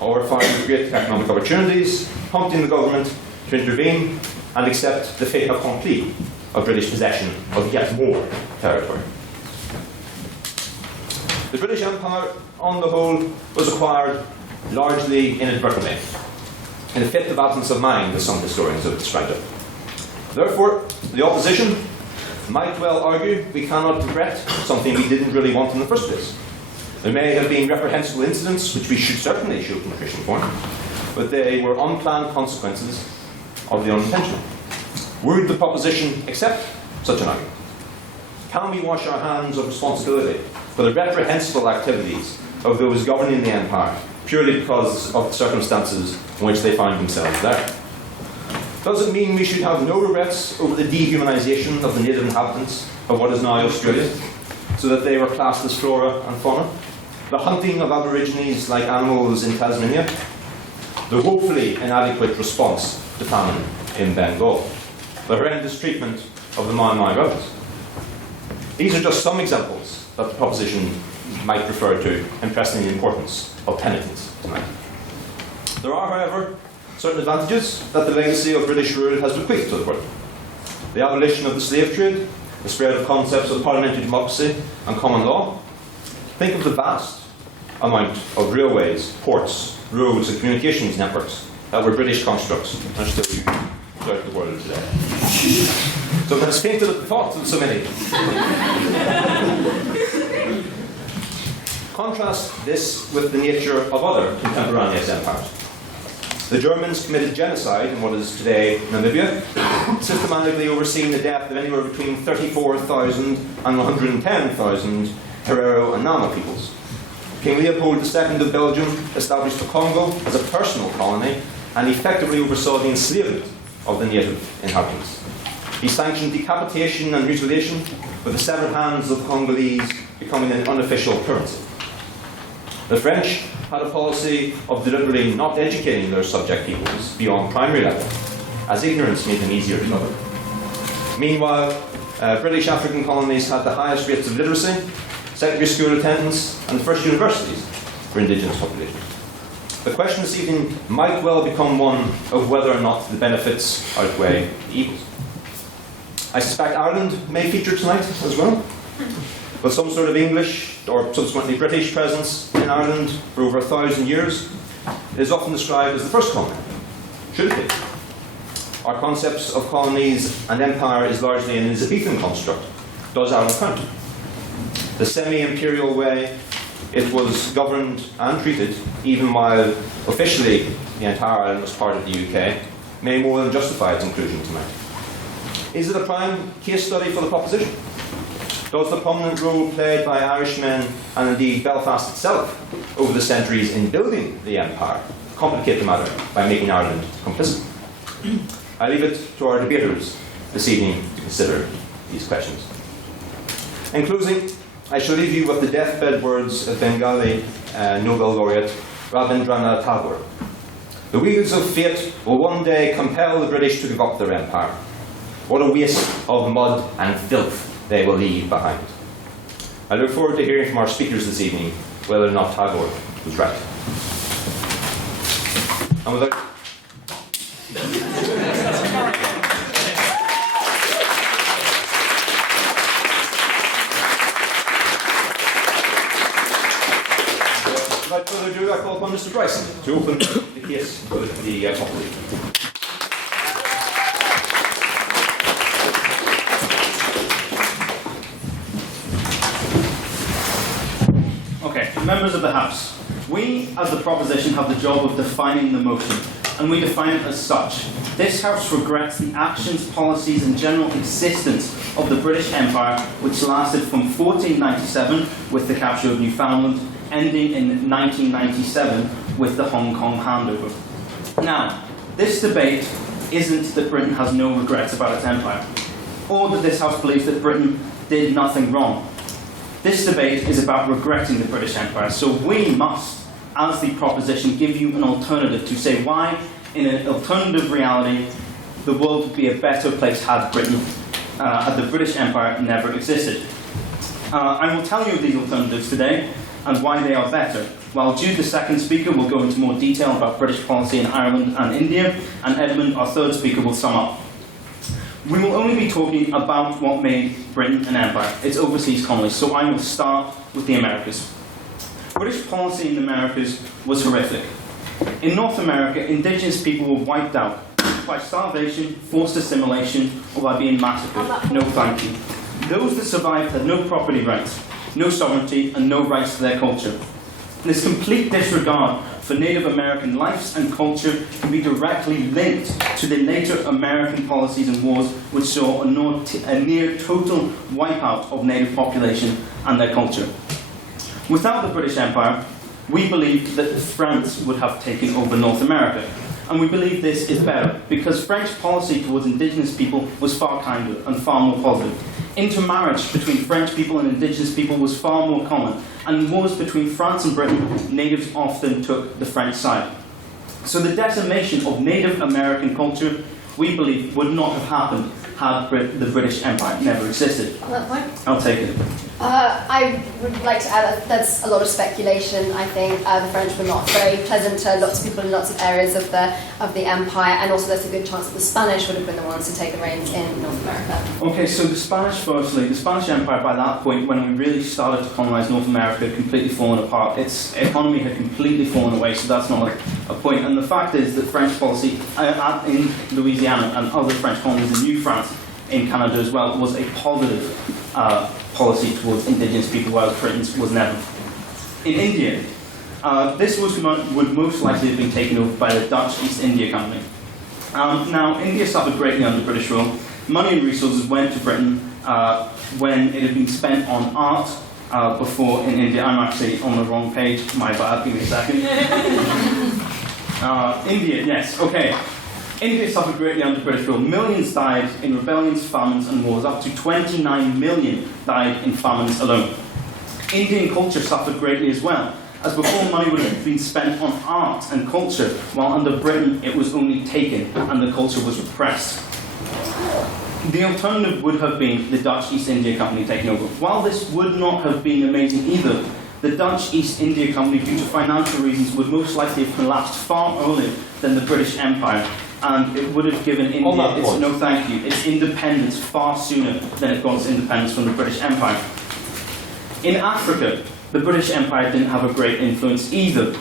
or found great economic opportunities, prompting the government to intervene and accept the fait accompli of British possession of yet more territory. The British Empire, on the whole, was acquired largely inadvertently, in a fit of absence of mind, as some historians have described it. Therefore, the opposition might well argue we cannot regret something we didn't really want in the first place. There may have been reprehensible incidents which we should certainly show contrition for, but they were unplanned consequences of the unintentional. Would the proposition accept such an argument? Can we wash our hands of responsibility for the reprehensible activities of those governing the empire purely because of the circumstances in which they found themselves there? Does it mean we should have no regrets over the dehumanisation of the native inhabitants of what is now Australia, so that they were classed as flora and fauna? The hunting of aborigines like animals in Tasmania? The woefully inadequate response to famine in Bengal? The horrendous treatment of the Mai rebels? These are just some examples that the proposition might refer to, impressing the importance of penitence tonight. There are, however, certain advantages that the legacy of British rule has bequeathed to the world. The abolition of the slave trade, the spread of concepts of parliamentary democracy and common law. Think of the vast amount of railways, ports, roads and communications networks that were British constructs and are still used throughout the world today. So that's painted at the thought of so many. Contrast this with the nature of other contemporaneous empires. The Germans committed genocide in what is today Namibia, systematically overseeing the death of anywhere between 34,000 and 110,000 Herero and Nama peoples. King Leopold II of Belgium established the Congo as a personal colony and effectively oversaw the enslavement of the native inhabitants. He sanctioned decapitation and mutilation, with the severed hands of the Congolese becoming an unofficial currency. The French had a policy of deliberately not educating their subject peoples beyond primary level, as ignorance made them easier to govern. Meanwhile, British African colonies had the highest rates of literacy, secondary school attendance, and the first universities for indigenous populations. The question this evening might well become one of whether or not the benefits outweigh the evils. I suspect Ireland may feature tonight as well, with some sort of English or subsequently British presence in Ireland for over 1,000 years. It is often described as the first colony. Should it be? Our concepts of colonies and empire is largely an Elizabethan construct. Does Ireland count? The semi-imperial way it was governed and treated, even while officially the entire island was part of the UK, may more than justify its inclusion tonight. Is it a prime case study for the proposition? Does the prominent role played by Irishmen, and indeed Belfast itself, over the centuries in building the empire, complicate the matter by making Ireland complicit? I leave it to our debaters this evening to consider these questions. In closing, I shall leave you with the deathbed words of Bengali Nobel laureate Rabindranath Tagore. The wheels of fate will one day compel the British to give up their empire. What a waste of mud and filth they will leave behind. I look forward to hearing from our speakers this evening whether or not Tagore was right. And with that, without further ado, I call upon Mr. Bryson to open the case for the opposition. Okay, members of the House, we as the proposition have the job of defining the motion, and we define it as such. This House regrets the actions, policies and general existence of the British Empire, which lasted from 1497 with the capture of Newfoundland, ending in 1997 with the Hong Kong handover. Now, this debate isn't that Britain has no regrets about its empire, or that this House believes that Britain did nothing wrong. This debate is about regretting the British Empire, so we must, as the proposition, give you an alternative to say why, in an alternative reality, the world would be a better place had the British Empire never existed. I will tell you these alternatives today and why they are better, while Jude, the second speaker, will go into more detail about British policy in Ireland and India, and Edmund, our third speaker, will sum up. We will only be talking about what made Britain an empire, its overseas colonies, so I will start with the Americas. British policy in the Americas was horrific. In North America, indigenous people were wiped out by starvation, forced assimilation, or by being massacred. No thank you. Those that survived had no property rights, no sovereignty, and no rights to their culture. This complete disregard for Native American lives and culture can be directly linked to the later American policies and wars which saw a near total wipeout of Native population and their culture. Without the British Empire, we believe that France would have taken over North America. And we believe this is better, because French policy towards indigenous people was far kinder and far more positive. Intermarriage between French people and indigenous people was far more common, and in wars between France and Britain, natives often took the French side. So the decimation of Native American culture, we believe, would not have happened had the British Empire never existed. On that point? I'll take it. I would like to add that there's a lot of speculation. I think the French were not very pleasant to lots of people in lots of areas of the empire, and also there's a good chance that the Spanish would have been the ones to take the reins in North America. Okay, so the Spanish, firstly, the Spanish Empire by that point, when we really started to colonize North America, had completely fallen apart. Its economy had completely fallen away, so that's not a point. And the fact is that French policy in Louisiana and other French colonies in New France, in Canada as well, was a positive policy towards indigenous people, while Britain's was never. In India, this would most likely have been taken over by the Dutch East India Company. Now, India suffered greatly under British rule. Money and resources went to Britain when it had been spent on art before in India. I'm actually on the wrong page, my bad, give me a second. India, yes, okay. India suffered greatly under British rule. Millions died in rebellions, famines and wars. Up to 29 million died in famines alone. Indian culture suffered greatly as well, as before money would have been spent on art and culture, while under Britain it was only taken and the culture was repressed. The alternative would have been the Dutch East India Company taking over. While this would not have been amazing either, the Dutch East India Company, due to financial reasons, would most likely have collapsed far earlier than the British Empire, and it would have given India its independence far sooner than it got its independence from the British Empire. In Africa, the British Empire didn't have a great influence either.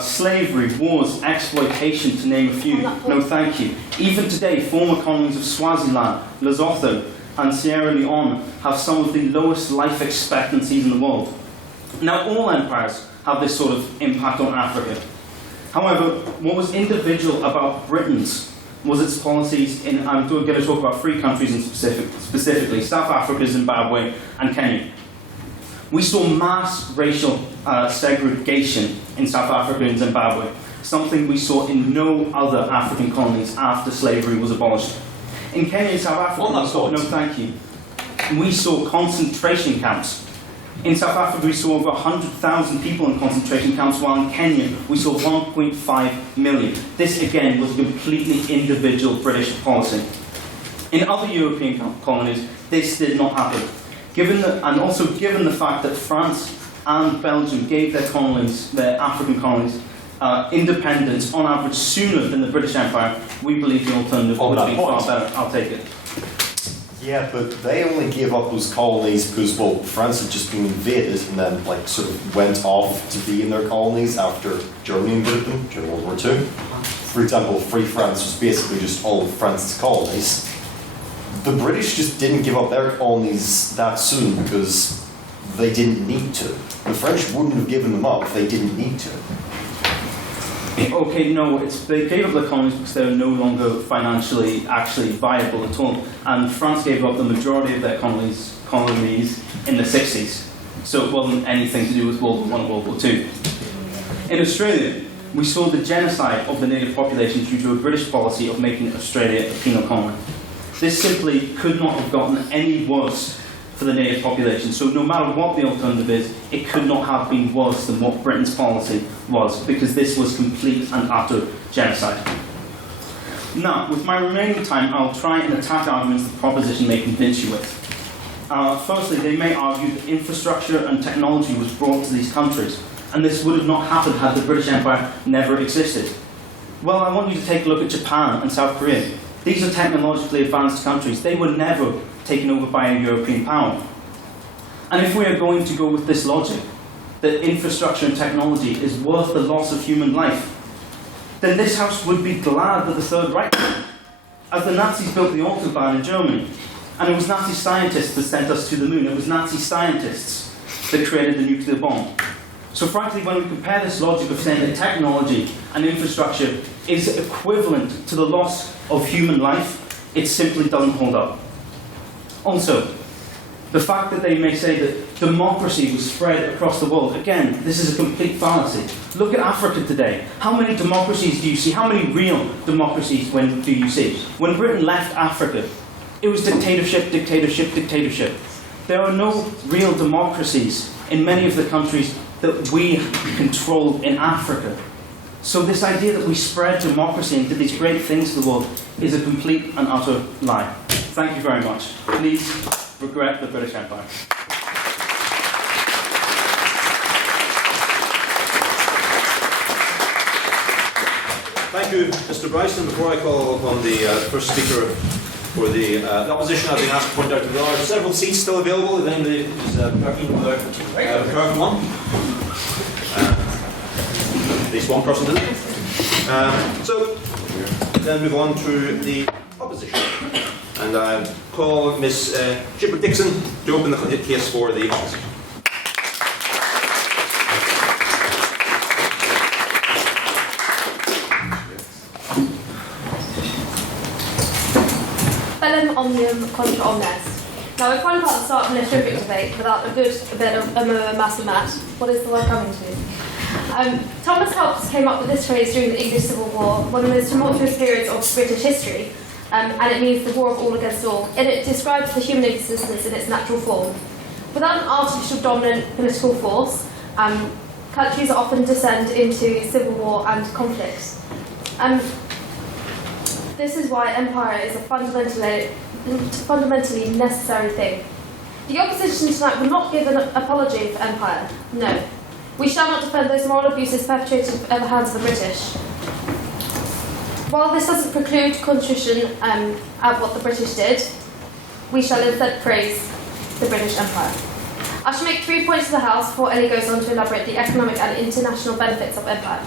Slavery, wars, exploitation, to name a few. No thank you. Even today, former colonies of Swaziland, Lesotho and Sierra Leone have some of the lowest life expectancies in the world. Now, all empires have this sort of impact on Africa. However, what was individual about Britain's was its policies in, I'm going to talk about three countries in specifically, South Africa, Zimbabwe and Kenya. We saw mass racial segregation in South Africa and Zimbabwe, something we saw in no other African colonies after slavery was abolished. In Kenya and South Africa, we saw concentration camps. In South Africa, we saw over 100,000 people in concentration camps, while in Kenya, we saw 1.5 million. This, again, was a completely individual British policy. In other European colonies, this did not happen. Given the fact that France and Belgium gave their colonies, their African colonies, independence on average sooner than the British Empire, we believe the alternative would be far better. I'll take it. Yeah, but they only gave up those colonies because, well, France had just been invaded and then, like, sort of went off to be in their colonies after Germany invaded them during World War II. For example, Free France was basically just all of France's colonies. The British just didn't give up their colonies that soon because they didn't need to. The French wouldn't have given them up if they didn't need to. Okay, no, they gave up their colonies because they were no longer financially actually viable at all. And France gave up the majority of their colonies in the 60s. So it wasn't anything to do with World War I and World War II. In Australia, we saw the genocide of the native population due to a British policy of making Australia a penal colony. This simply could not have gotten any worse for the native population. So no matter what the alternative is, it could not have been worse than what Britain's policy was, because this was complete and utter genocide. Now, with my remaining time, I'll try and attack arguments the proposition may convince you with. Firstly, they may argue that infrastructure and technology was brought to these countries, and this would have not happened had the British Empire never existed. Well, I want you to take a look at Japan and South Korea. These are technologically advanced countries. They were never taken over by a European power. And if we are going to go with this logic, that infrastructure and technology is worth the loss of human life, then this House would be glad that the Third Reich came, as the Nazis built the Autobahn in Germany. And it was Nazi scientists that sent us to the moon. It was Nazi scientists that created the nuclear bomb. So frankly, when we compare this logic of saying that technology and infrastructure is equivalent to the loss of human life, it simply doesn't hold up. Also, the fact that they may say that democracy was spread across the world, again, this is a complete fallacy. Look at Africa today. How many democracies do you see? How many real democracies do you see? When Britain left Africa, it was dictatorship, dictatorship, dictatorship. There are no real democracies in many of the countries that we control in Africa. So this idea that we spread democracy and did these great things to the world is a complete and utter lie. Thank you very much. Please regret the British Empire. Thank you, Mr. Bryson. Before I call upon the first speaker for the opposition, I've been asked to point out that there are several seats still available. Then there's curtain one. At least one person in it. So, then move on to the opposition. And I call Ms. Chipper Dixon to open the case for the opposition. Bellum omnium contra omnes. Now, we find part to start in a terrific debate without a bit of a massive mat. What is the word coming to? Thomas Hobbes came up with this phrase during the English Civil War, one of the most tumultuous periods of British history, and it means the war of all against all. And it describes the human existence in its natural form. Without an artificial dominant political force, countries often descend into civil war and conflict. This is why empire is a fundamentally necessary thing. The opposition tonight will not give an apology for empire. No. We shall not defend those moral abuses perpetrated at the hands of the British. While this doesn't preclude contrition at what the British did, we shall instead praise the British Empire. I shall make 3 points to the House before Ellie goes on to elaborate the economic and international benefits of empire.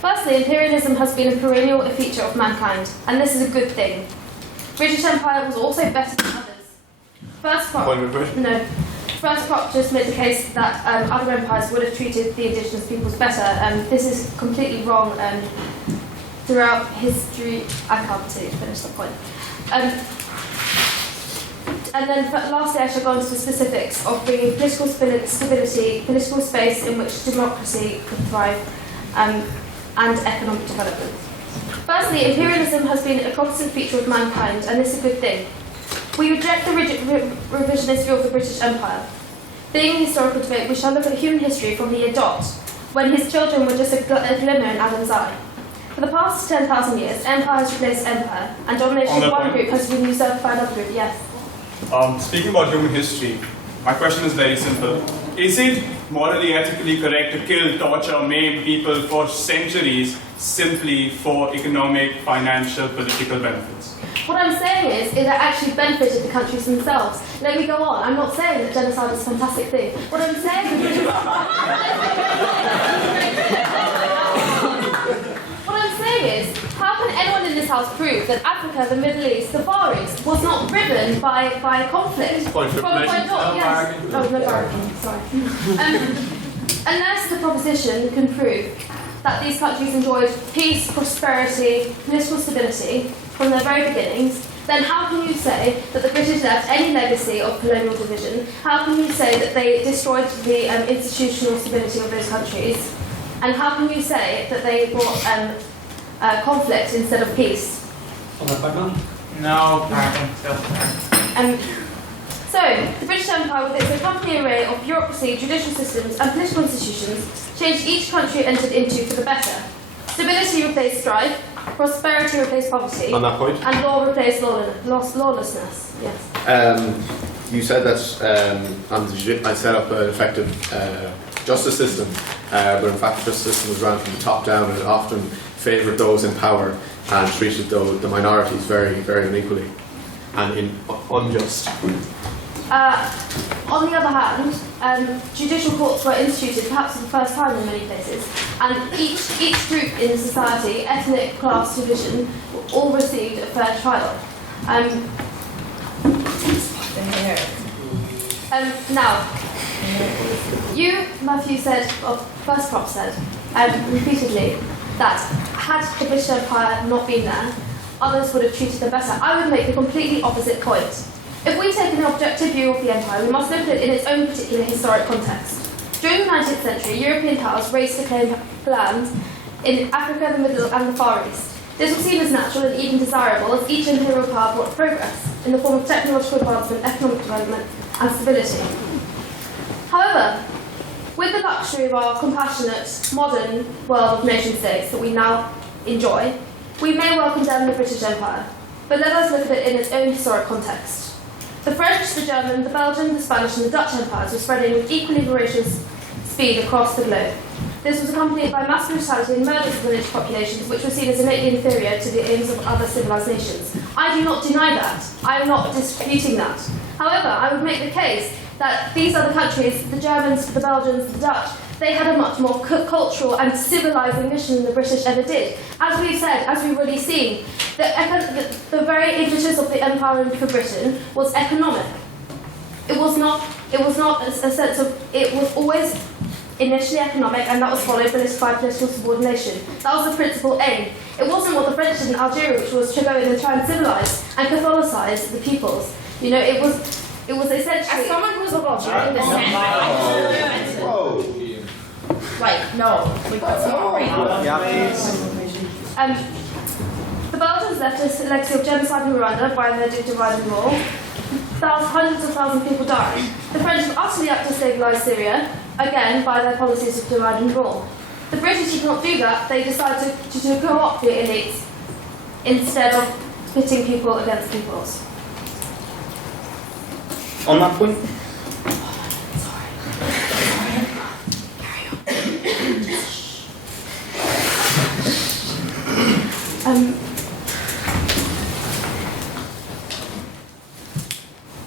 Firstly, imperialism has been a perennial feature of mankind, and this is a good thing. British Empire was also better than others. First Prop just made the case that other empires would have treated the indigenous peoples better. This is completely wrong throughout history. I can't finish that point. And then lastly, I shall go into the specifics of bringing political stability, political space in which democracy can thrive, and economic development. Firstly, imperialism has been a constant feature of mankind, and this is a good thing. We reject the revisionist view of the British Empire. Being a historical debate, we shall look at human history from the year dot, when his children were just a glimmer in Adam's eye. For the past 10,000 years, empire has replaced empire, and domination of one group has been usurped by another group. Yes. Speaking about human history, my question is very simple. Is it morally, ethically correct to kill, torture, maim people for centuries simply for economic, financial, political benefits? What I'm saying is, it actually benefited the countries themselves. Let me go on. I'm not saying that genocide is a fantastic thing. What I'm saying is... What I'm saying is, how can anyone in this house prove that Africa, the Middle East, the Far East was not driven by conflict? Point for Yes. Oh, no bargaining, sorry. Unless the proposition can prove that these countries enjoyed peace, prosperity, political stability from their very beginnings, then how can you say that the British left any legacy of colonial division? How can you say that they destroyed the institutional stability of those countries? And how can you say that they brought conflict instead of peace? No, pardon. So, the British Empire, with its accompanying array of bureaucracy, judicial systems, and political institutions, changed each country it entered into for the better. Stability replaced strife, prosperity replaced poverty, On that point? and law replaced lawlessness. Yes. You said that I set up an effective justice system, but in fact the justice system was run from the top down and it often favoured those in power and treated the minorities very, very unequally and unjust. On the other hand, judicial courts were instituted perhaps for the first time in many places, and each group in society, ethnic, class, division, all received a fair trial. Now, you, Matthew, said, or first prop said, repeatedly, that had the British Empire not been there, others would have treated them better. I would make the completely opposite point. If we take an objective view of the empire, we must look at it in its own particular historic context. During the 19th century, European powers raced to claim land in Africa, the Middle and the Far East. This was seen as natural and even desirable, as each imperial power brought progress in the form of technological advancement, economic development, and stability. However, with the luxury of our compassionate, modern world of nation-states that we now enjoy, we may well condemn the British Empire, but let us look at it in its own historic context. The French, the German, the Belgian, the Spanish, and the Dutch empires were spreading with equally voracious speed across the globe. This was accompanied by mass brutality and murders of village populations, which were seen as innately inferior to the aims of other civilized nations. I do not deny that. I am not disputing that. However, I would make the case that these other countries, the Germans, the Belgians, the Dutch, they had a much more cultural and civilizing mission than the British ever did. As we've said, as we've already seen, the very impetus of the empire for Britain was economic. It was not a sense of, it was always initially economic, and that was followed by political subordination. That was the principal aim. It wasn't what the French did in Algeria, which was to go in and try and civilize and Catholicize the peoples. You know, it was essentially... As someone who's a Algerian like, no. Like, that's not right. The Belgians left a legacy of genocide in Rwanda by their divide and rule. Hundreds of thousands of people died. The French have utterly destabilised Syria, again by their policies of divide and rule. The British did not do that. They decided to co-opt the elites instead of pitting people against peoples. On that point?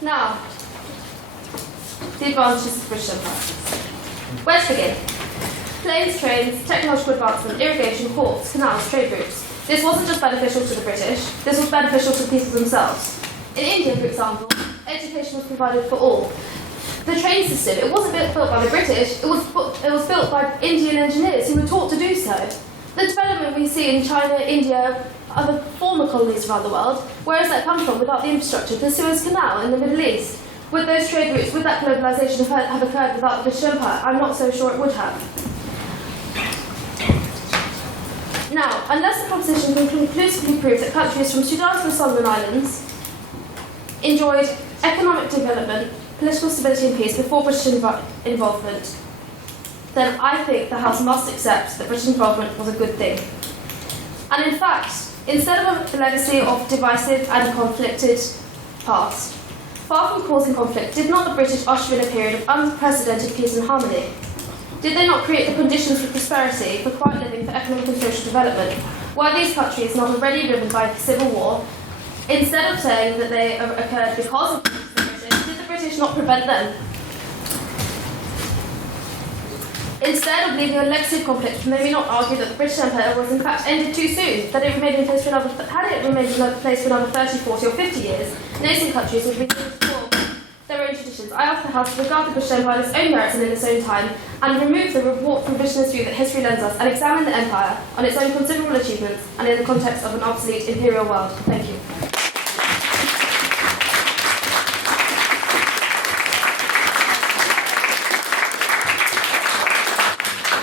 Now, the advantages of the British Empire. Where to begin? Planes, trains, technological advancement, irrigation, ports, canals, trade routes. This wasn't just beneficial to the British, this was beneficial to the people themselves. In India, for example, education was provided for all. The train system, it wasn't built by the British, it was built by Indian engineers who were taught to do so. The development we see in China, India, other former colonies around the world, where has that come from without the infrastructure? The Suez Canal in the Middle East. Would those trade routes, would that globalisation have occurred without the British Empire? I'm not so sure it would have. Now, unless the proposition can conclusively prove that countries from Sudan to the Solomon Islands enjoyed economic development, political stability and peace before British involvement, then I think the House must accept that British involvement was a good thing. And in fact, instead of a legacy of divisive and conflicted past, far from causing conflict, did not the British usher in a period of unprecedented peace and harmony? Did they not create the conditions for prosperity, for quiet living, for economic and social development? Were these countries not already driven by civil war? Instead of saying that they occurred because of the British, did the British not prevent them? Instead of leaving a legacy of conflict, may we not argue that the British Empire was in fact ended too soon? That it remained in place for another, had it remained in place for another 30, 40 or 50 years, nascent countries would be able to form their own traditions. I ask the House to regard the British Empire in its own merits and in its own time, and remove the report from revisionist view that history lends us, and examine the Empire on its own considerable achievements and in the context of an obsolete imperial world. Thank you.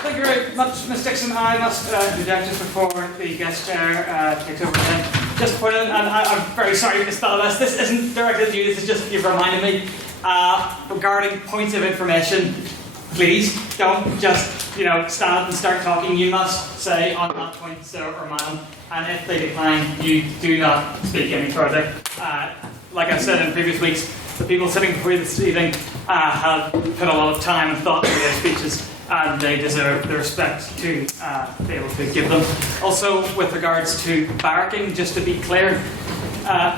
Thank you very much, Ms. Dixon. I must interject just before the guest chair takes over again. Just point out, and I'm very sorry to misspell this. This isn't directed at you. This is just you've reminded me regarding points of information. Please don't just stand up and start talking. You must say on that point, sir or madam. And if they decline, you do not speak any further. Like I've said in previous weeks, the people sitting before you this evening have put a lot of time and thought into their speeches, and they deserve the respect to be able to give them. Also, with regards to barracking, just to be clear,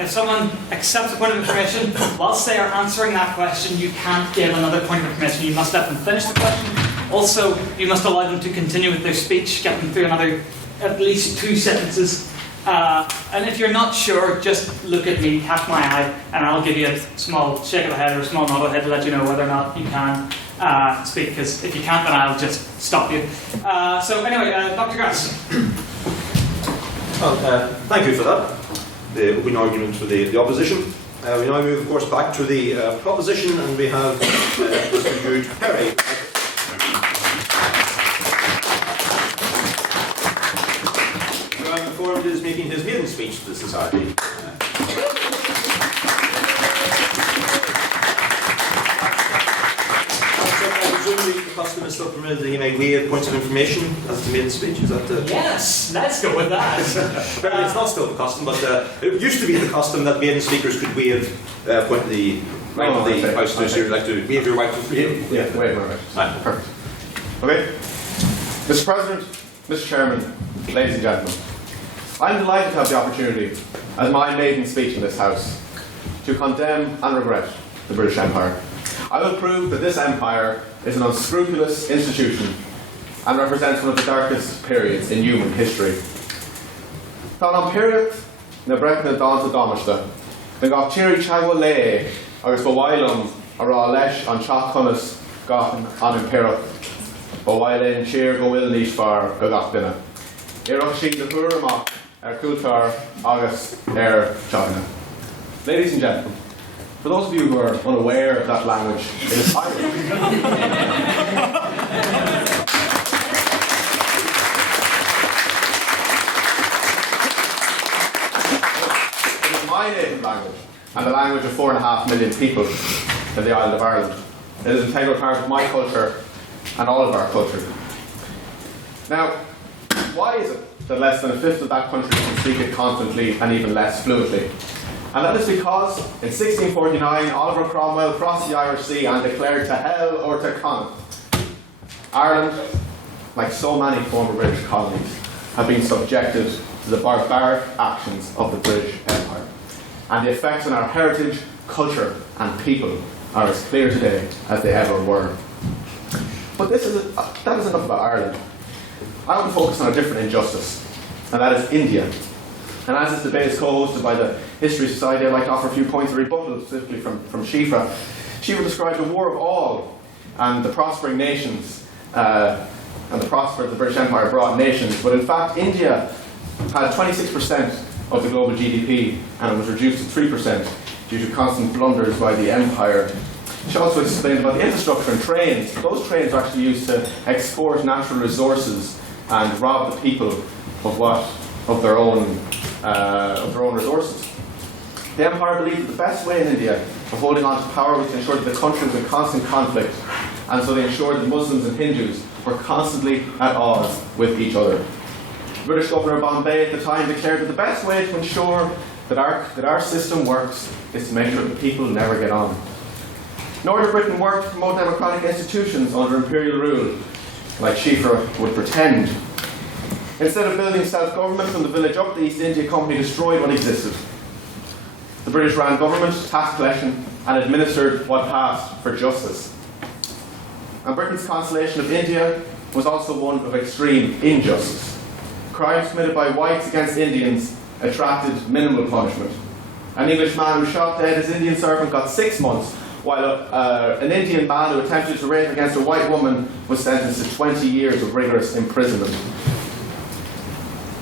if someone accepts a point of information, whilst they are answering that question, you can't give another point of information. You must let them finish the question. Also, you must allow them to continue with their speech, get them through another at least 2 sentences. And if you're not sure, just look at me, catch my eye, and I'll give you a small shake of the head or a small nod of the head to let you know whether or not you can speak, because if you can't, then I'll just stop you. So anyway, Dr. Grass. Well, thank you for that. The opening argument for the opposition. We now move, of course, back to the proposition, and we have Mr. Jude Perry. Who I'm informed is making his maiden speech to the Society. The custom is still permitted that he may waive points of information as the maiden speech. Is that the... Yes, let's go with that. Apparently it's not still the custom, but it used to be the custom that maiden speakers could waive point of the right of the House to, so you'd like to waive your right to waive. Yeah, waive my right. Perfect. Okay. Mr. President, Mr. Chairman, ladies and gentlemen, I'm delighted to have the opportunity, as my maiden speech in this House, to condemn and regret the British Empire. I will prove that this empire is an unscrupulous institution and represents one of the darkest periods in human history. Tá an period na brecna dáanta dámasta, na gach tíri chagwa le, agus bawailam ará leis an teach chunas gach an imperial, bawailin cheer go will níos far go gach duine. Iarach sí na thuaramach cultar agus teachna. Ladies and gentlemen, for those of you who are unaware of that language, it is Irish. It is my native language, and the language of 4.5 million people in the island of Ireland. It is an integral part of my culture and all of our culture. Now, why is it that less than 1/5 of that country can speak it confidently and even less fluently? And that is because in 1649 Oliver Cromwell crossed the Irish Sea and declared to hell or to Connacht. Ireland, like so many former British colonies, have been subjected to the barbaric actions of the British Empire. And the effects on our heritage, culture and people are as clear today as they ever were. But that is enough about Ireland. I want to focus on a different injustice, and that is India. And as this debate is co-hosted by the History Society, I'd like to offer a few points of rebuttal, specifically from Shifra. Shifra described the war of all and the prospering nations and the prosperity the British Empire brought nations, but in fact India had 26% of the global GDP and it was reduced to 3% due to constant blunders by the empire. She also explained about the infrastructure and trains. Those trains are actually used to export natural resources and rob the people of their own resources. The Empire believed that the best way in India of holding on to power was to ensure that the country was in constant conflict, and so they ensured that Muslims and Hindus were constantly at odds with each other. The British Governor of Bombay at the time declared that the best way to ensure that our system works is to make sure that people never get on. Nor did Britain work to promote democratic institutions under imperial rule, like Shifra would pretend. Instead of building self-government from the village up, the East India Company destroyed what existed. The British ran government, tax collection, and administered what passed for justice. And Britain's consolation of India was also one of extreme injustice. Crimes committed by whites against Indians attracted minimal punishment. An English man who shot dead his Indian servant got 6 months, while an Indian man who attempted to rape against a white woman was sentenced to 20 years of rigorous imprisonment.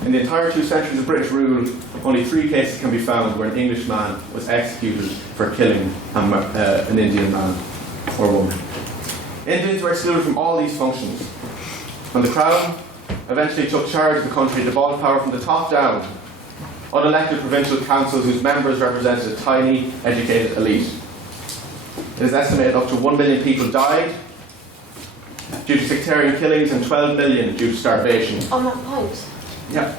In the entire 2 centuries of British rule, only 3 cases can be found where an English man was executed for killing an Indian man or woman. Indians were excluded from all these functions. When the Crown eventually took charge of the country, it devolved power from the top down. Unelected provincial councils whose members represented a tiny, educated elite. It is estimated up to 1 million people died due to sectarian killings and 12 million due to starvation. On that point, Yeah.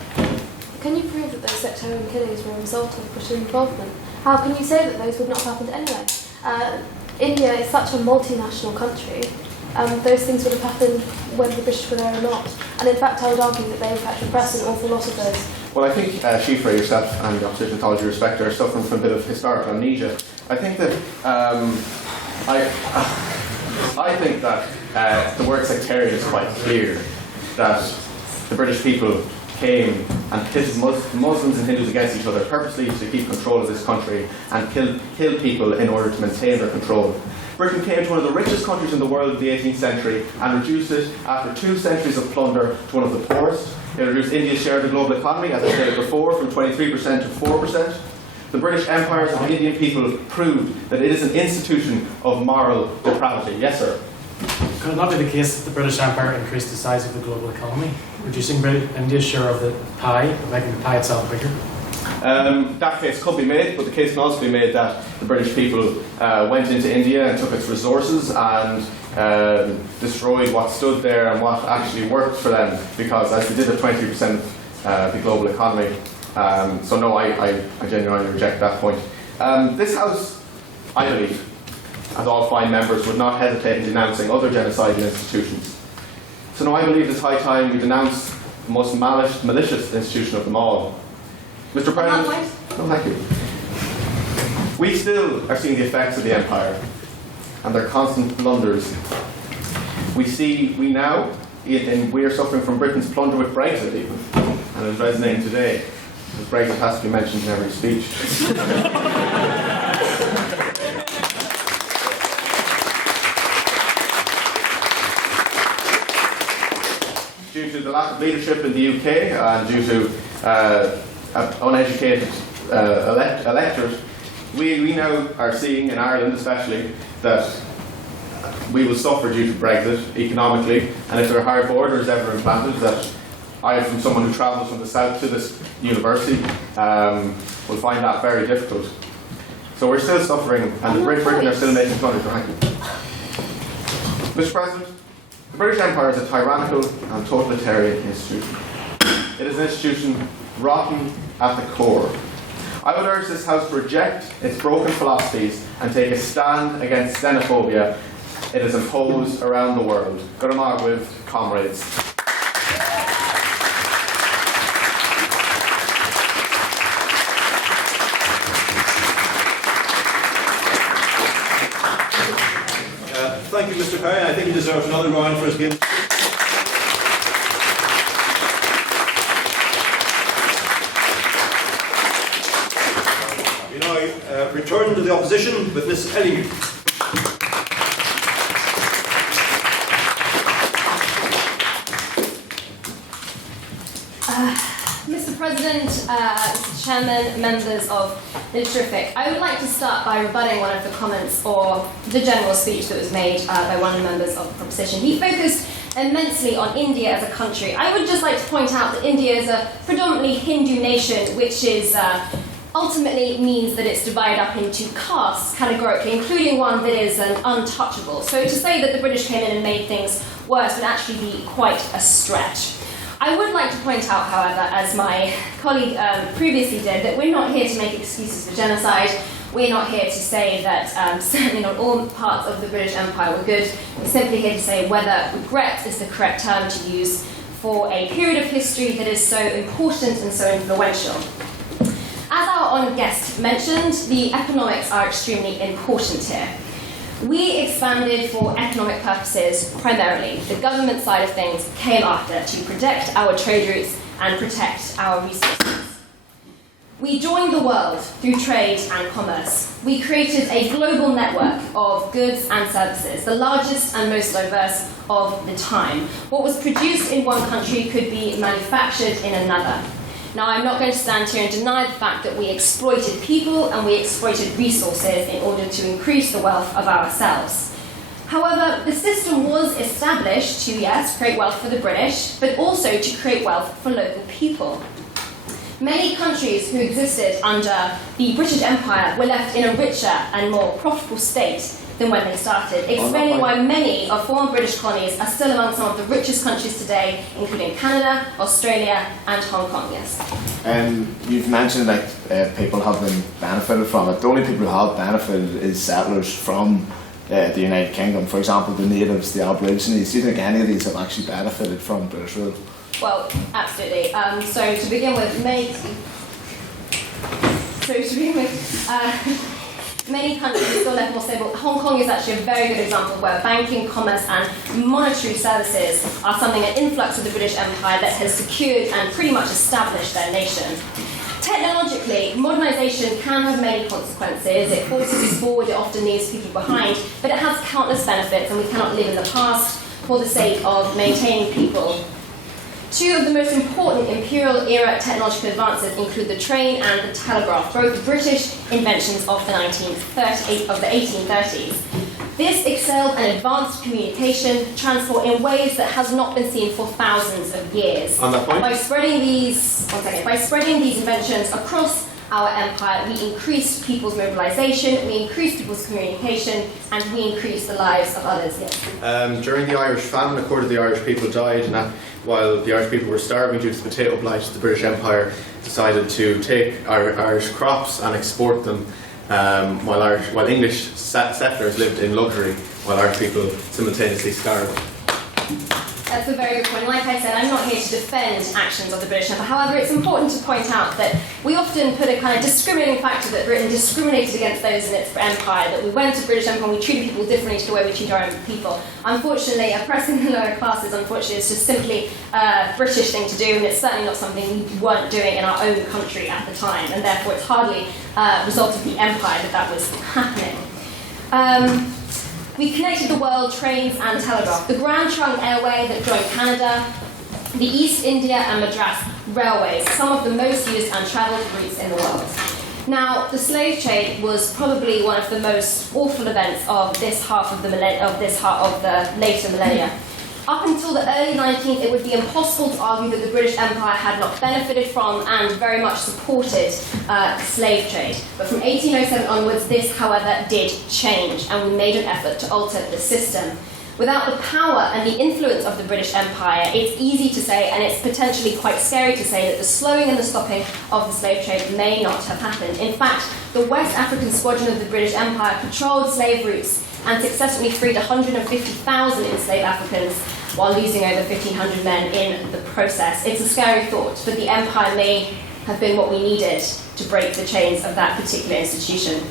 can you prove that those sectarian killings were a result of British involvement? How can you say that those would not have happened anyway? India is such a multinational country. Those things would have happened whether the British were there or not. And in fact, I would argue that they in fact repressed an awful lot of those. Well, I think Shifra, yourself, and the opposition, with all due respect, are suffering from a bit of historical amnesia. I think that I think that the word sectarian is quite clear. That the British people came and pitted Muslims and Hindus against each other purposely to keep control of this country and kill people in order to maintain their control. Britain came to one of the richest countries in the world in the 18th century and reduced it, after 2 centuries of plunder, to one of the poorest. It reduced India's share of the global economy, as I said before, from 23% to 4%. The British empires of the Indian people proved that it is an institution of moral depravity. Yes, sir? Could it not be the case that the British Empire increased the size of the global economy, reducing India's share of the pie, but making the pie itself bigger? That case could be made, but the case can also be made that the British people went into India and took its resources and destroyed what stood there and what actually worked for them, because as they did have 20% of the global economy. So no, I genuinely reject that point. This House, I believe, as all fine members, would not hesitate in denouncing other genocidal institutions. So no, I believe it's high time we denounce the most malicious institution of them all. Mr. President, no, thank you. We still are seeing the effects of the empire and their constant blunders. We now, and we are suffering from Britain's plunder with Brexit even, and it's resonating today, because Brexit has to be mentioned in every speech. Due to the lack of leadership in the UK and due to uneducated electorate, we now are seeing, in Ireland especially, that we will suffer due to Brexit economically, and if there are hard borders ever implanted, that I, from someone who travels from the south to this university, will find that very difficult. So we're still suffering, and the Great Britain are still making plunder. Thank you. Mr. President, the British Empire is a tyrannical and totalitarian institution. It is an institution rotten at the core. I would urge this House to reject its broken philosophies and take a stand against xenophobia it has imposed around the world. Gurmagh with comrades. Thank you, Mr. Perry. I think he deserves another round for his game. We now return to the opposition with Ms. Elliott. Mr. President, Mr. Chairman, members of the Terrific, I would like to start by rebutting one of the comments or the general speech that was made by one of the members of the proposition. He focused immensely on India as a country. I would just like to point out that India is a predominantly Hindu nation which is ultimately means that it's divided up into castes categorically, including one that is an untouchable. So to say that the British came in and made things worse would actually be quite a stretch. I would like to point out, however, as my colleague previously did, that we're not here to make excuses for genocide. We're not here to say that certainly not all parts of the British Empire were good. We're simply here to say whether regret is the correct term to use for a period of history that is so important and so influential. As our honoured guest mentioned, the economics are extremely important here. We expanded for economic purposes primarily. The government side of things came after to protect our trade routes and protect our resources. We joined the world through trade and commerce. We created a global network of goods and services, the largest and most diverse of the time. What was produced in one country could be manufactured in another. Now, I'm not going to stand here and deny the fact that we exploited people and we exploited resources in order to increase the wealth of ourselves. However, the system was established to, yes, create wealth for the British, but also to create wealth for local people. Many countries who existed under the British Empire were left in a richer and more profitable state than when they started, explaining why many of former British colonies are still among some of the richest countries today, including Canada, Australia, and Hong Kong, yes. You've mentioned that people have been benefited from it. The only people who have benefited is settlers from the United Kingdom. For example, the natives, the Aborigines. Do you think any of these have actually benefited from British rule? Well, absolutely. So to begin with, many countries are still left more stable. Hong Kong is actually a very good example where banking, commerce, and monetary services are something, an influx of the British Empire that has secured and pretty much established their nation. Technologically, modernisation can have many consequences. It forces us forward, it often leaves people behind, but it has countless benefits, and we cannot live in the past for the sake of maintaining people. Two of the most important imperial-era technological advances include the train and the telegraph, both British inventions of the 1830s. This excelled and advanced communication transport in ways that has not been seen for thousands of years. On that point? By spreading these inventions across our empire, we increased people's mobilisation, we increased people's communication, and we increased the lives of others. Yes. During the Irish famine, a quarter of the Irish people died, and while the Irish people were starving due to the potato blight, the British Empire decided to take Irish crops and export them, while English settlers lived in luxury, while Irish people simultaneously starved. That's a very good point. Like I said, I'm not here to defend actions of the British Empire. However, it's important to point out that we often put a kind of discriminating factor that Britain discriminated against those in its empire, that we went to British Empire and we treated people differently to the way we treat our own people. Unfortunately, oppressing the lower classes, unfortunately, is just simply a British thing to do, and it's certainly not something we weren't doing in our own country at the time, and therefore it's hardly a result of the empire that was happening. We connected the world, trains and telegraph. The Grand Trunk Airway that joined Canada, the East India and Madras railways, some of the most used and travelled routes in the world. Now, the slave trade was probably one of the most awful events of this half of the later millennia. Up until the early 19th, it would be impossible to argue that the British Empire had not benefited from and very much supported slave trade. But from 1807 onwards, this, however, did change, and we made an effort to alter the system. Without the power and the influence of the British Empire, it's easy to say, and it's potentially quite scary to say, that the slowing and the stopping of the slave trade may not have happened. In fact, the West African Squadron of the British Empire patrolled slave routes and successfully freed 150,000 enslaved Africans, while losing over 1,500 men in the process. It's a scary thought, but the empire may have been what we needed to break the chains of that particular institution.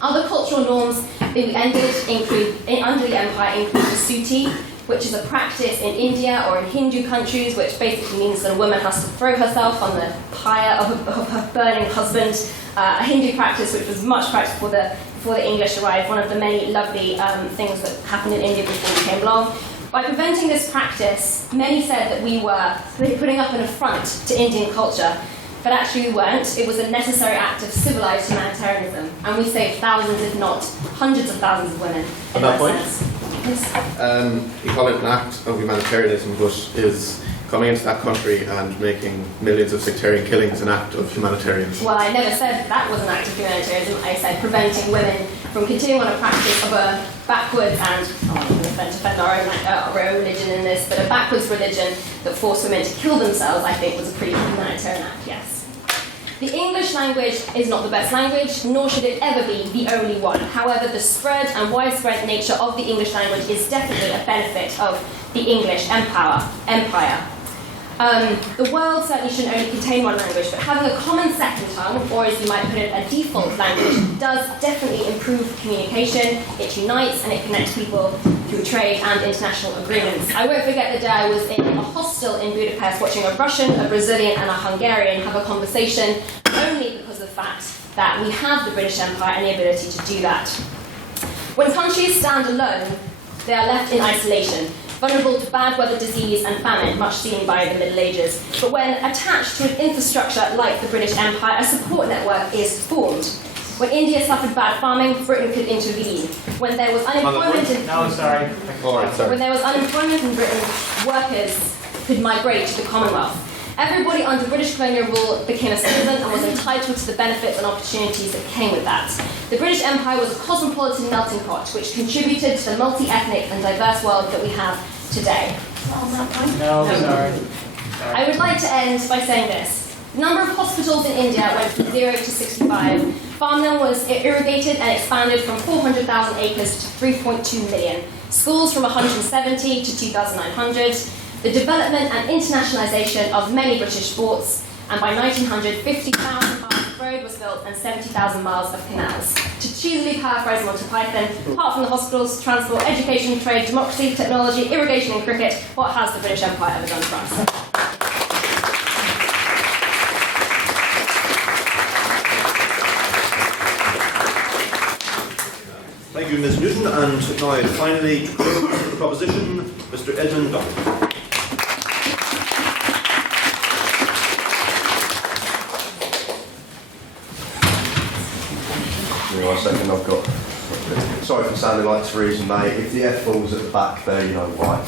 Other cultural norms that we ended under the empire include the suti, which is a practice in India or in Hindu countries, which basically means that a woman has to throw herself on the pyre of her burning husband. A Hindu practice which was much practiced before the English arrived, one of the many lovely things that happened in India before we came along. By preventing this practice, many said that we were putting up an affront to Indian culture, but actually we weren't. It was a necessary act of civilized humanitarianism, and we saved thousands, if not hundreds of thousands of women. On that point, yes. you call it an act of humanitarianism, but is coming into that country and making millions of sectarian killings an act of humanitarianism? Well, I never said that was an act of humanitarianism. I said preventing women from continuing on a practice of a backwards and, I'm not going to defend our own religion in this, but a backwards religion that forced women to kill themselves, I think, was a pretty humanitarian act, yes. The English language is not the best language, nor should it ever be the only one. However, the spread and widespread nature of the English language is definitely a benefit of the English empire. The world certainly shouldn't only contain one language, but having a common second tongue, or as you might put it, a default language, does definitely improve communication. It unites and it connects people through trade and international agreements. I won't forget the day I was in a hostel in Budapest watching a Russian, a Brazilian and a Hungarian have a conversation only because of the fact that we have the British Empire and the ability to do that. When countries stand alone, they are left in isolation, vulnerable to bad weather, disease and famine, much seen by the Middle Ages. But when attached to an infrastructure like the British Empire, a support network is formed. When India suffered bad farming, Britain could intervene. When there was unemployment in When there was unemployment in Britain, workers could migrate to the Commonwealth. Everybody under British colonial rule became a citizen and was entitled to the benefits and opportunities that came with that. The British Empire was a cosmopolitan melting pot which contributed to the multi-ethnic and diverse world that we have today. I would like to end by saying this. The number of hospitals in India went from 0 to 65. Farmland was irrigated and expanded from 400,000 acres to 3.2 million. Schools from 170 to 2,900. The development and internationalisation of many British ports, and by 1900, 50,000 miles of road was built and 70,000 miles of canals. To cheesily paraphrase Monty Python, apart from the hospitals, transport, education, trade, democracy, technology, irrigation and cricket, what has the British Empire ever done for us? Thank you, Ms Newton, and now finally, to the proposition, Mr Edmund Dunn. I second I've got. Sorry for sounding like Theresa May. If the F falls at the back there, you know why.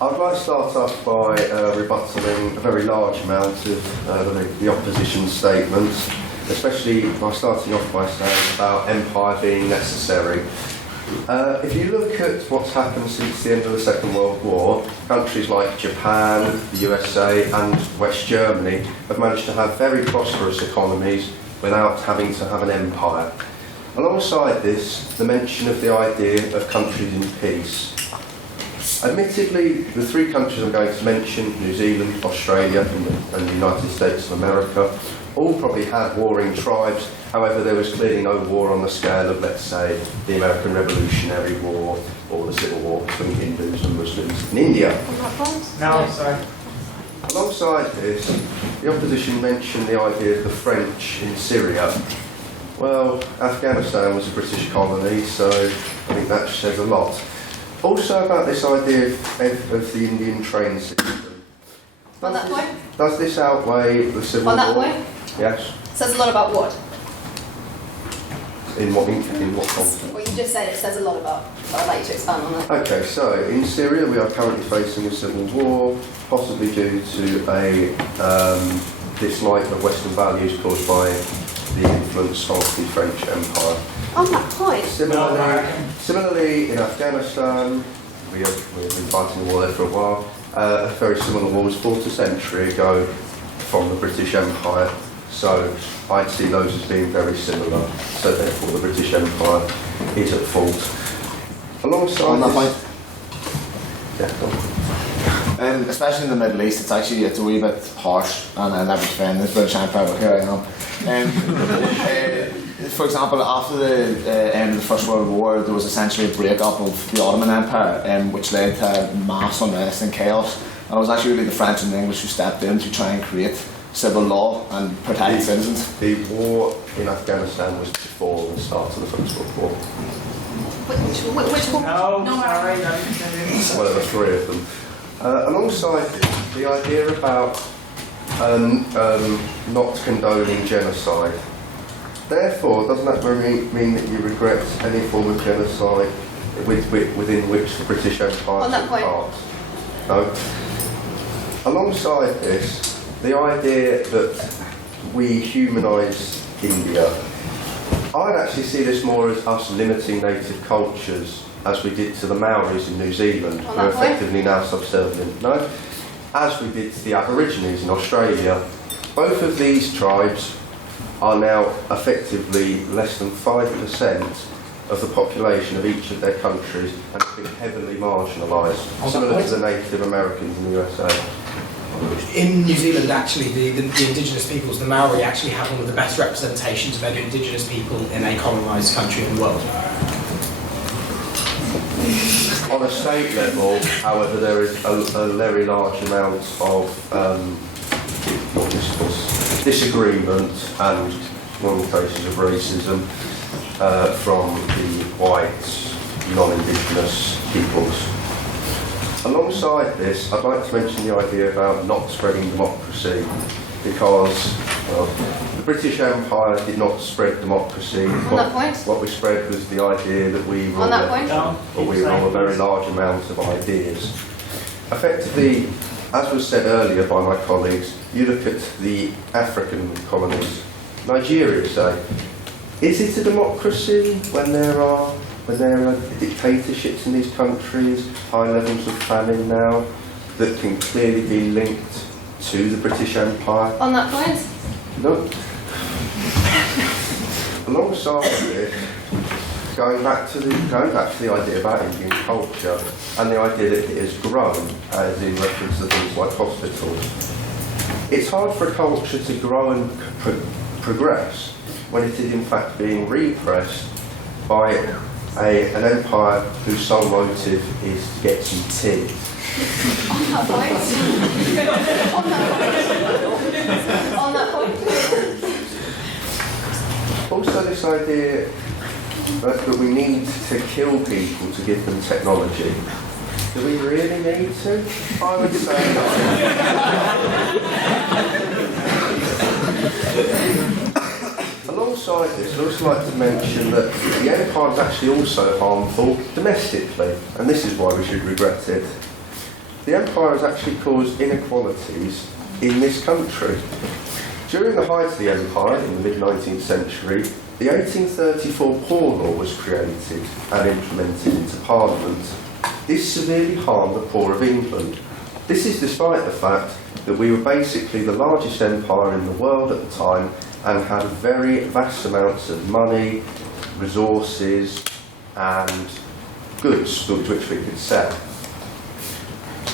I'd like to start off by rebutting a very large amount of the opposition statements, especially by starting off by saying about empire being necessary. If you look at what's happened since the end of the Second World War, countries like Japan, the USA and West Germany have managed to have very prosperous economies without having to have an empire. Alongside this, the mention of the idea of countries in peace. Admittedly, the three countries I'm going to mention, New Zealand, Australia and the United States of America, all probably had warring tribes. However, there was clearly no war on the scale of, let's say, the American Revolutionary War or the Civil War between Hindus and Muslims in India. Alongside this, the opposition mentioned the idea of the French in Syria. Well, Afghanistan was a British colony, so I think that says a lot. Also about this idea of the Indian train system. On that point? Does this outweigh the Civil War? On that point? Yes. Says a lot about what? In what context? Well, you just said it says a lot about, but I'd like you to expand on that. Okay, so in Syria we are currently facing a civil war, possibly due to a dislike of Western values caused by the influence of the French Empire. On that point? Similarly, in Afghanistan, we've been fighting the war there for a while. A very similar war was fought a century ago from the British Empire. So I'd see those as being very similar. So therefore the British Empire is at fault. Alongside especially in the Middle East, it's a wee bit harsh, and I never defend the British Empire, but here I am. For example, after the end of the First World War, there was essentially a break-up of the Ottoman Empire, which led to mass unrest and chaos. And it was actually really the French and the English who stepped in to try and create civil law and protect citizens. The war in Afghanistan was before the start of the First World War. Which one? Well, there were three of them. Alongside this, the idea about not condoning genocide. Therefore, doesn't that mean that you regret any form of genocide within which the British Empire on that point? No. Alongside this, the idea that we humanise India, I'd actually see this more as us limiting native cultures as we did to the Maoris in New Zealand, who are effectively now subservient. No? As we did to the Aborigines in Australia. Both of these tribes are now effectively less than 5% of the population of each of their countries and have been heavily marginalised, similar to the Native Americans in the USA. In New Zealand, actually, the indigenous peoples, the Maori, actually have one of the best representations of indigenous people in a colonised country in the world. On a state level, however, there is a very large amount of disagreement and, in all cases, of racism from the white, non-indigenous peoples. Alongside this, I'd like to mention the idea about not spreading democracy, because, well, the British Empire did not spread democracy. What we spread was the idea that we rule a very large amount of ideas. Effectively, as was said earlier by my colleagues, you look at the African colonies, Nigeria, say, is it a democracy when there are dictatorships in these countries, high levels of famine now, that can clearly be linked to the British Empire? On that point? No. Alongside this, going back to the idea about Indian culture and the idea that it has grown, as in reference to things like hospitals. It's hard for a culture to grow and progress when it is in fact being repressed by an empire whose sole motive is to get some tea. On that point. Also, this idea that we need to kill people to give them technology. Do we really need to? I would say not. Alongside this, I'd also like to mention that the empire is actually also harmful domestically, and this is why we should regret it. The empire has actually caused inequalities in this country. During the height of the empire, in the mid-19th century, the 1834 Poor Law was created and implemented into Parliament. This severely harmed the poor of England. This is despite the fact that we were basically the largest empire in the world at the time and had very vast amounts of money, resources and goods which we could sell.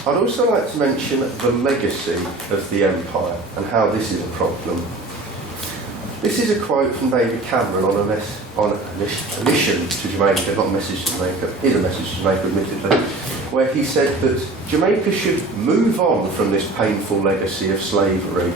I'd also like to mention the legacy of the empire and how this is a problem. This is a quote from David Cameron on a mission to Jamaica, not a message to Jamaica, it is a message to Jamaica admittedly, where he said that Jamaica should move on from this painful legacy of slavery.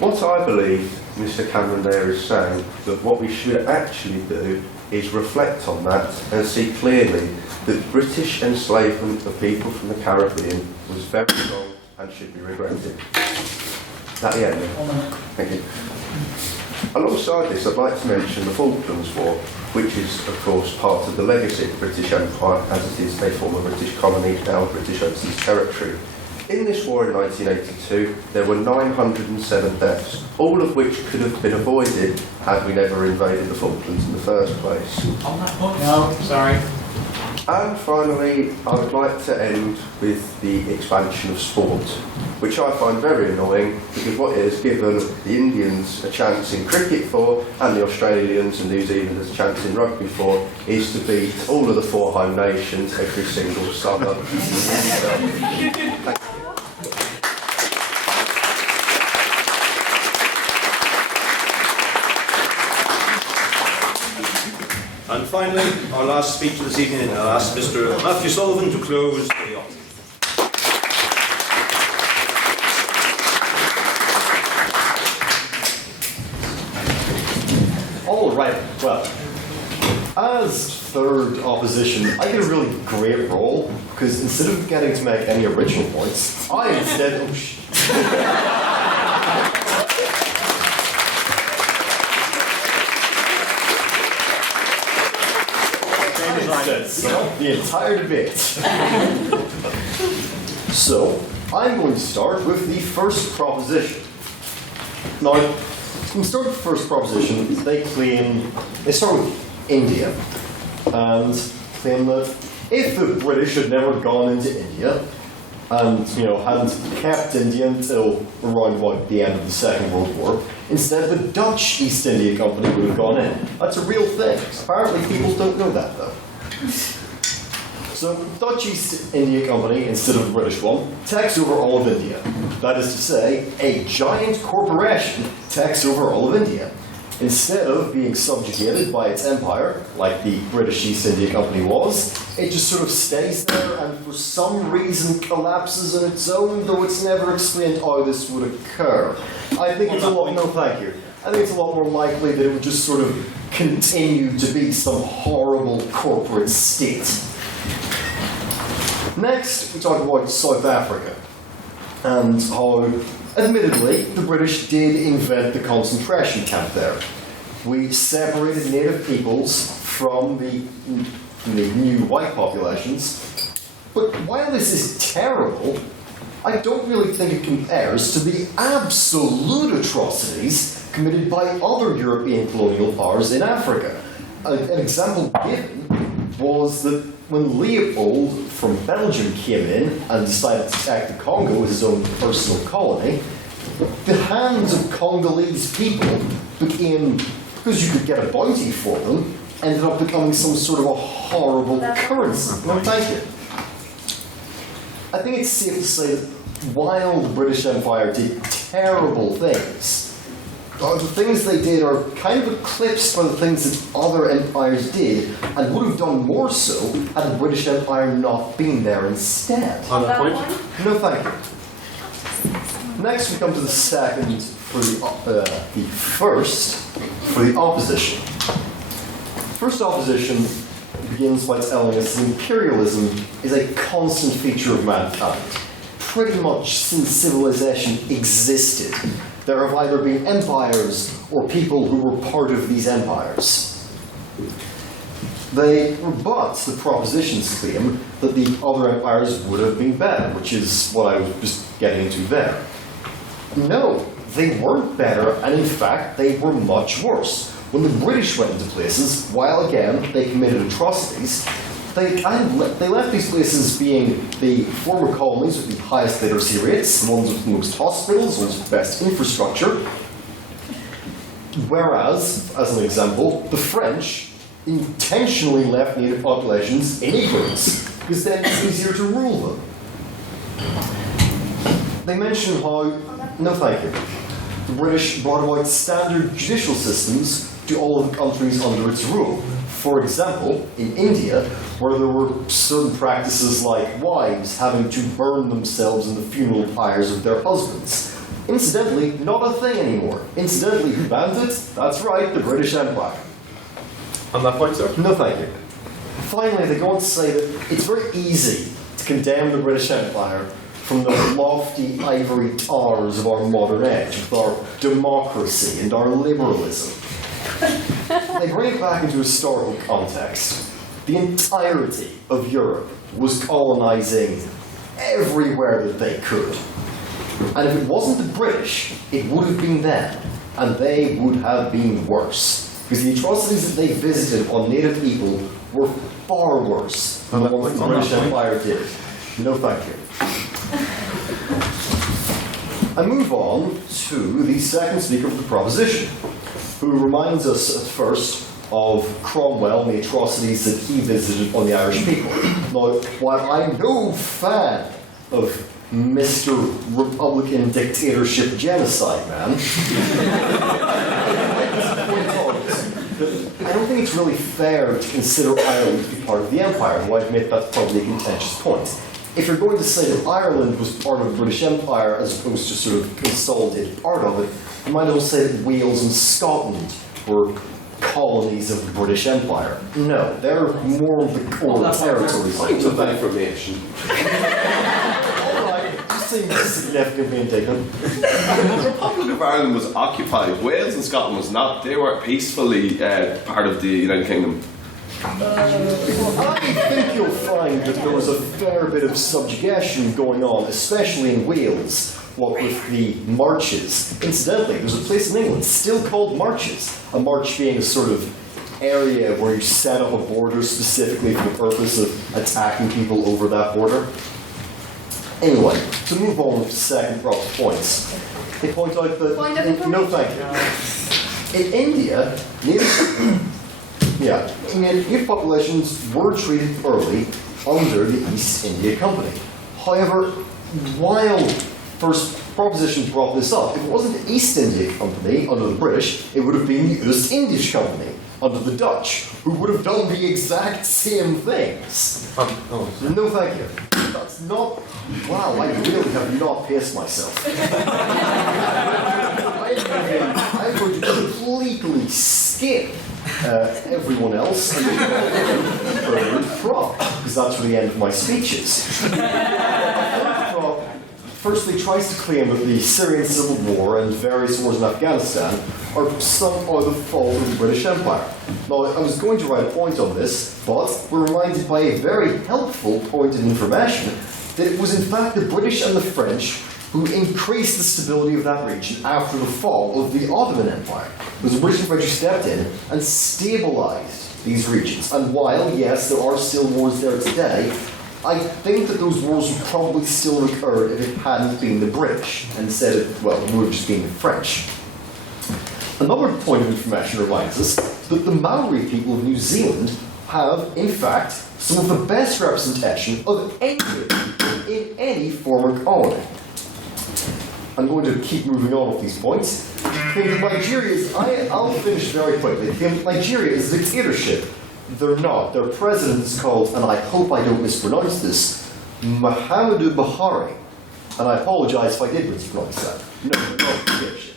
What I believe Mr. Cameron there is saying that what we should actually do is reflect on that and see clearly that British enslavement of people from the Caribbean was very wrong and should be regretted. Is that the end? Thank you. Alongside this, I'd like to mention the Falklands War, which is, of course, part of the legacy of the British Empire, as it is a former British colony, now British overseas territory. In this war in 1982, there were 907 deaths, all of which could have been avoided had we never invaded the Falklands in the first place. On that point? No, sorry. And finally, I would like to end with the expansion of sport, which I find very annoying because what it has given the Indians a chance in cricket for and the Australians and New Zealanders a chance in rugby for is to beat all of the four home nations every single summer. Thank you. And finally, our last speaker this evening, I'll ask Mr. Matthew Sullivan to close the auction. All right, well, as third opposition, I get a really great role, because instead of getting to make any original points, I instead... Oh, the entire debate. So, I'm going to start with the first proposition. Now, when we start with the first proposition, they start with India, and claim that if the British had never gone into India, and hadn't kept India until around about the end of the Second World War, instead the Dutch East India Company would have gone in. That's a real thing. Apparently people don't know that though. So the Dutch East India Company, instead of the British one, takes over all of India. That is to say, a giant corporation takes over all of India. Instead of being subjugated by its empire, like the British East India Company was, it just sort of stays there and for some reason collapses on its own, though it's never explained how this would occur. I think it's a lot, no thank you. I think it's a lot more likely that it would just sort of continue to be some horrible corporate state. Next, we talk about South Africa, and how, admittedly, the British did invent the concentration camp there. We separated native peoples from the new white populations, but while this is terrible, I don't really think it compares to the absolute atrocities committed by other European colonial powers in Africa. An example given was that when Leopold from Belgium came in and decided to attack the Congo as his own personal colony, the hands of Congolese people became, because you could get a bounty for them, ended up becoming some sort of a horrible currency. No, thank you. I think it's safe to say that while the British Empire did terrible things, the things they did are kind of eclipsed by the things that other empires did, and would have done more so had the British Empire not been there instead. On that point? No, thank you. Next, we come to the second for the first for the opposition. First opposition begins by telling us that imperialism is a constant feature of mankind. Pretty much since civilization existed, there have either been empires or people who were part of these empires. They rebut the proposition's claim that the other empires would have been better, which is what I was just getting into there. No, they weren't better, and in fact, they were much worse. When the British went into places, while again they committed atrocities, they left these places being the former colonies with the highest literacy rates, the ones with the most hospitals, the ones with the best infrastructure. Whereas, as an example, the French intentionally left native populations in ignorance, because then it's easier to rule them. They mention how, no thank you, the British brought about standard judicial systems to all of the countries under its rule. For example, in India, where there were certain practices like wives having to burn themselves in the funeral pyres of their husbands. Incidentally, not a thing anymore. Incidentally, who banned it? That's right, the British Empire. On that point, sir? No, thank you. Finally, they go on to say that it's very easy to condemn the British Empire from the lofty ivory towers of our modern age, with our democracy and our liberalism. They bring it back into historical context. The entirety of Europe was colonizing everywhere that they could. And if it wasn't the British, it would have been them. And they would have been worse. Because the atrocities that they visited on native people were far worse than the ones the British Empire did. No thank you. I move on to the second speaker of the proposition, who reminds us at first of Cromwell and the atrocities that he visited on the Irish people. Now, while I'm no fan of Mr. Republican dictatorship genocide man, I don't think it's really fair to consider Ireland to be part of the empire, though I admit that's probably a contentious point. If you're going to say that Ireland was part of the British Empire as opposed to sort of consolidated part of it, you might as well say that Wales and Scotland were colonies of the British Empire. No, they're more of the core territories. Point of information. Alright, just seems significant being taken. The Republic of Ireland was occupied. Wales and Scotland was not. They were peacefully part of the United Kingdom. I think you'll find that there was a fair bit of subjugation going on, especially in Wales, what with the marches. Incidentally, there's a place in England still called marches. A march being a sort of area where you set up a border specifically for the purpose of attacking people over that border. Anyway, to move on with the second proper points, they point out that no thank you. In India, native populations were treated early under the East India Company. However, while First Proposition brought this up, if it wasn't the East India Company under the British, it would have been the Oost Indisch Company under the Dutch, who would have done the exact same things. No thank you. That's not... Wow, I really have not paced myself. I'm going to completely skip everyone else and further from, because that's where the end of my speech is. Firstly, tries to claim that the Syrian Civil War and various wars in Afghanistan are the fault of the British Empire. Now, I was going to write a point on this, but we're reminded by a very helpful point of information that it was in fact the British and the French who increased the stability of that region after the fall of the Ottoman Empire. It was the British and French who stepped in and stabilized these regions. And while, yes, there are still wars there today, I think that those wars would probably still have occurred if it hadn't been the British, instead of, well, it would have just been the French. Another point of information reminds us that the Maori people of New Zealand have, in fact, some of the best representation of any people in any former colony. I'm going to keep moving on with these points. I'll finish very quickly. Nigeria is a dictatorship. They're not. Their president is called, and I hope I don't mispronounce this, Muhammadu Buhari. And I apologise if I did mispronounce that. No, not dictatorship.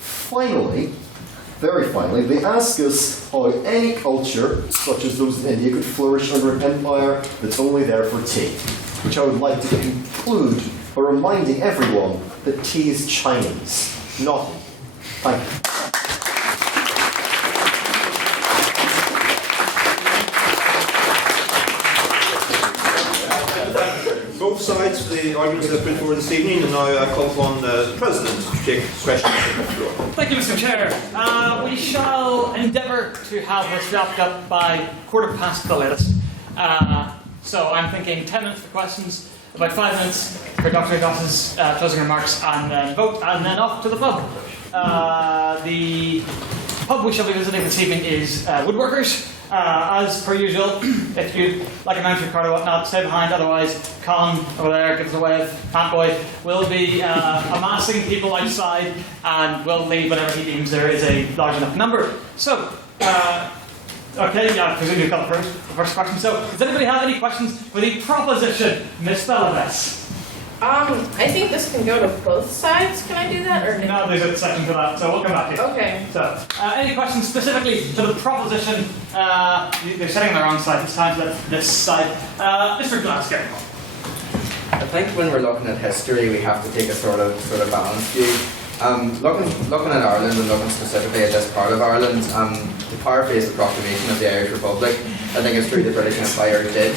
Finally, very finally, they ask us how any culture, such as those in India, could flourish under an empire that's only there for tea. Which I would like to conclude by reminding everyone that tea is Chinese, not Indian. Thank you. Both sides of the arguments that have been forward this evening, and now I call upon the President to take questions from the floor. Thank you, Mr. Chair. We shall endeavour to have this wrapped up by 1:15 the latest. So I'm thinking 10 minutes for questions, about 5 minutes for Dr. Goss's closing remarks, and then vote, and then off to the pub. The pub we shall be visiting this evening is Woodworkers. As per usual, if you'd like a mounted card or whatnot, stay behind. Otherwise, Con over there, gives us a wave, Pant Boy, will be amassing people outside, and will leave whenever he deems there is a large enough number. So, okay, yeah, I presume you've got the first question. So, does anybody have any questions for the proposition, Miss Belfast? I think this can go to both sides. Can I do that, or no? There's a section for that, so we'll come back to you. Okay. So, any questions specifically to the proposition? They're sitting on the wrong side this time, so this side. Mr. Glasgow. I think when we're looking at history, we have to take a sort of balanced view. Looking at Ireland and looking specifically at this part of Ireland, to paraphrase the proclamation of the Irish Republic, I think it's true the British Empire did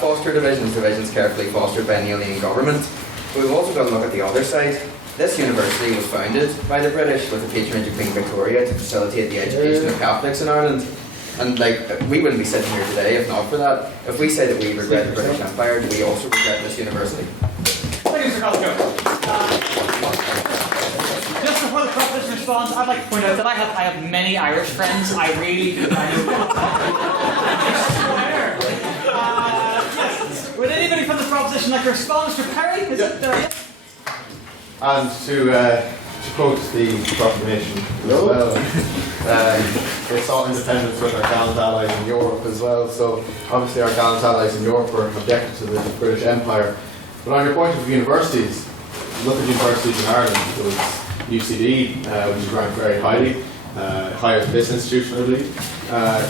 foster divisions carefully fostered by an alien government. But we've also got to look at the other side. This university was founded by the British with the patronage of Queen Victoria to facilitate the education of Catholics in Ireland. And we wouldn't be sitting here today if not for that. If we say that we regret the British Empire, do we also regret this university? Thank you, Mr. Glasgow. Just before the proposition responds, I'd like to point out that I have many Irish friends. I really do. I swear. Yes. Would anybody from the proposition like to respond, Mr. Perry? Is it there yet? And to quote the proclamation as well, they sought independence with our gallant allies in Europe as well. So obviously our gallant allies in Europe were objected to the British Empire. But on your point of universities, look at universities in Ireland. There was UCD, which is ranked very highly, higher than this institution, I believe.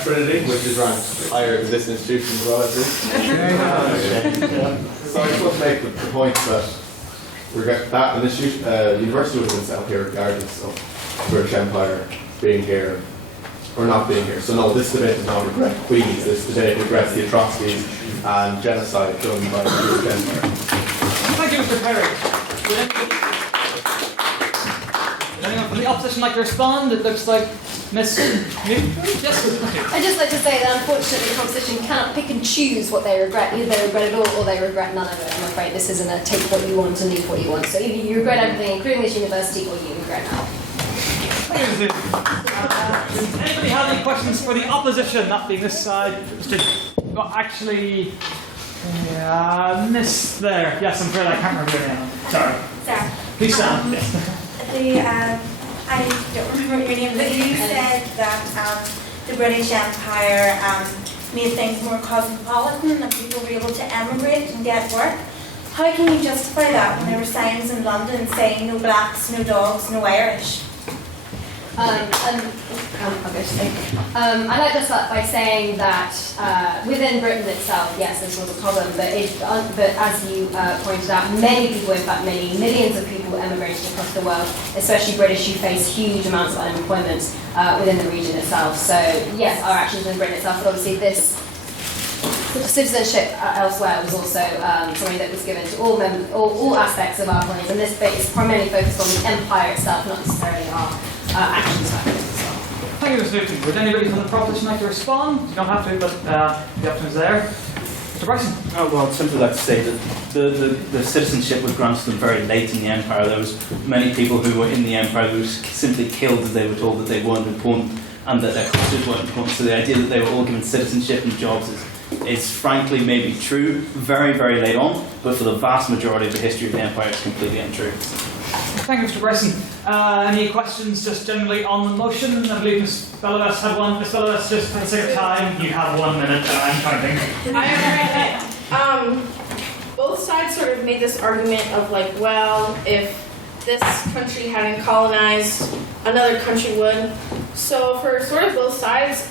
Trinity, which is ranked higher than this institution as well, I believe. So I just want to make the point that that institution, university would have been set up here regardless of the British Empire being here for not being here. So no, this debate does not regret Queens. This debate regrets the atrocities and genocide done by the British Empire. Thank you, Mr. Perry. Would anyone from the opposition like to respond? It looks like Miss Newton. Yes. Okay. I'd just like to say that unfortunately the opposition cannot pick and choose what they regret. Either they regret it all or they regret none of it. I'm afraid this isn't a take what you want and leave what you want. So either you regret everything, including this university, or you regret now. Does anybody have any questions for the opposition, that being this side? Well, actually, Miss there. Yes, I'm afraid I can't remember your name. Sorry. Sarah. Please stand. I don't remember your name, but you said that the British Empire made things more cosmopolitan and people were able to emigrate and get work. How can you justify that when there were signs in London saying no blacks, no dogs, no Irish? I like to start by saying that within Britain itself, yes, this was a problem, but as you pointed out, many people, in fact many millions of people emigrated across the world, especially British, who face huge amounts of unemployment within the region itself. So yes, our actions in Britain itself, but obviously this citizenship elsewhere was also something that was given to all aspects of our colonies, and this debate is primarily focused on the empire itself, not necessarily our actions factors. Thank you, Mr. Newton. Would anybody from the proposition like to respond? You don't have to, but the option is there. Mr. Bryson? Oh, well, I'd simply like to say that the citizenship was granted to them very late in the empire. There was many people who were in the empire who were simply killed as they were told that they weren't important and that their cultures weren't important. So the idea that they were all given citizenship and jobs is frankly maybe true very, very late on, but for the vast majority of the history of the empire, it's completely untrue. Thank you, Mr. Bryson. Any questions just generally on the motion? I believe Ms. Belfast had one. Ms. Belfast, just for the sake of time, you have 1 minute and I'm counting. Both sides sort of made this argument of like, well, if this country hadn't colonized, another country would. So for sort of both sides,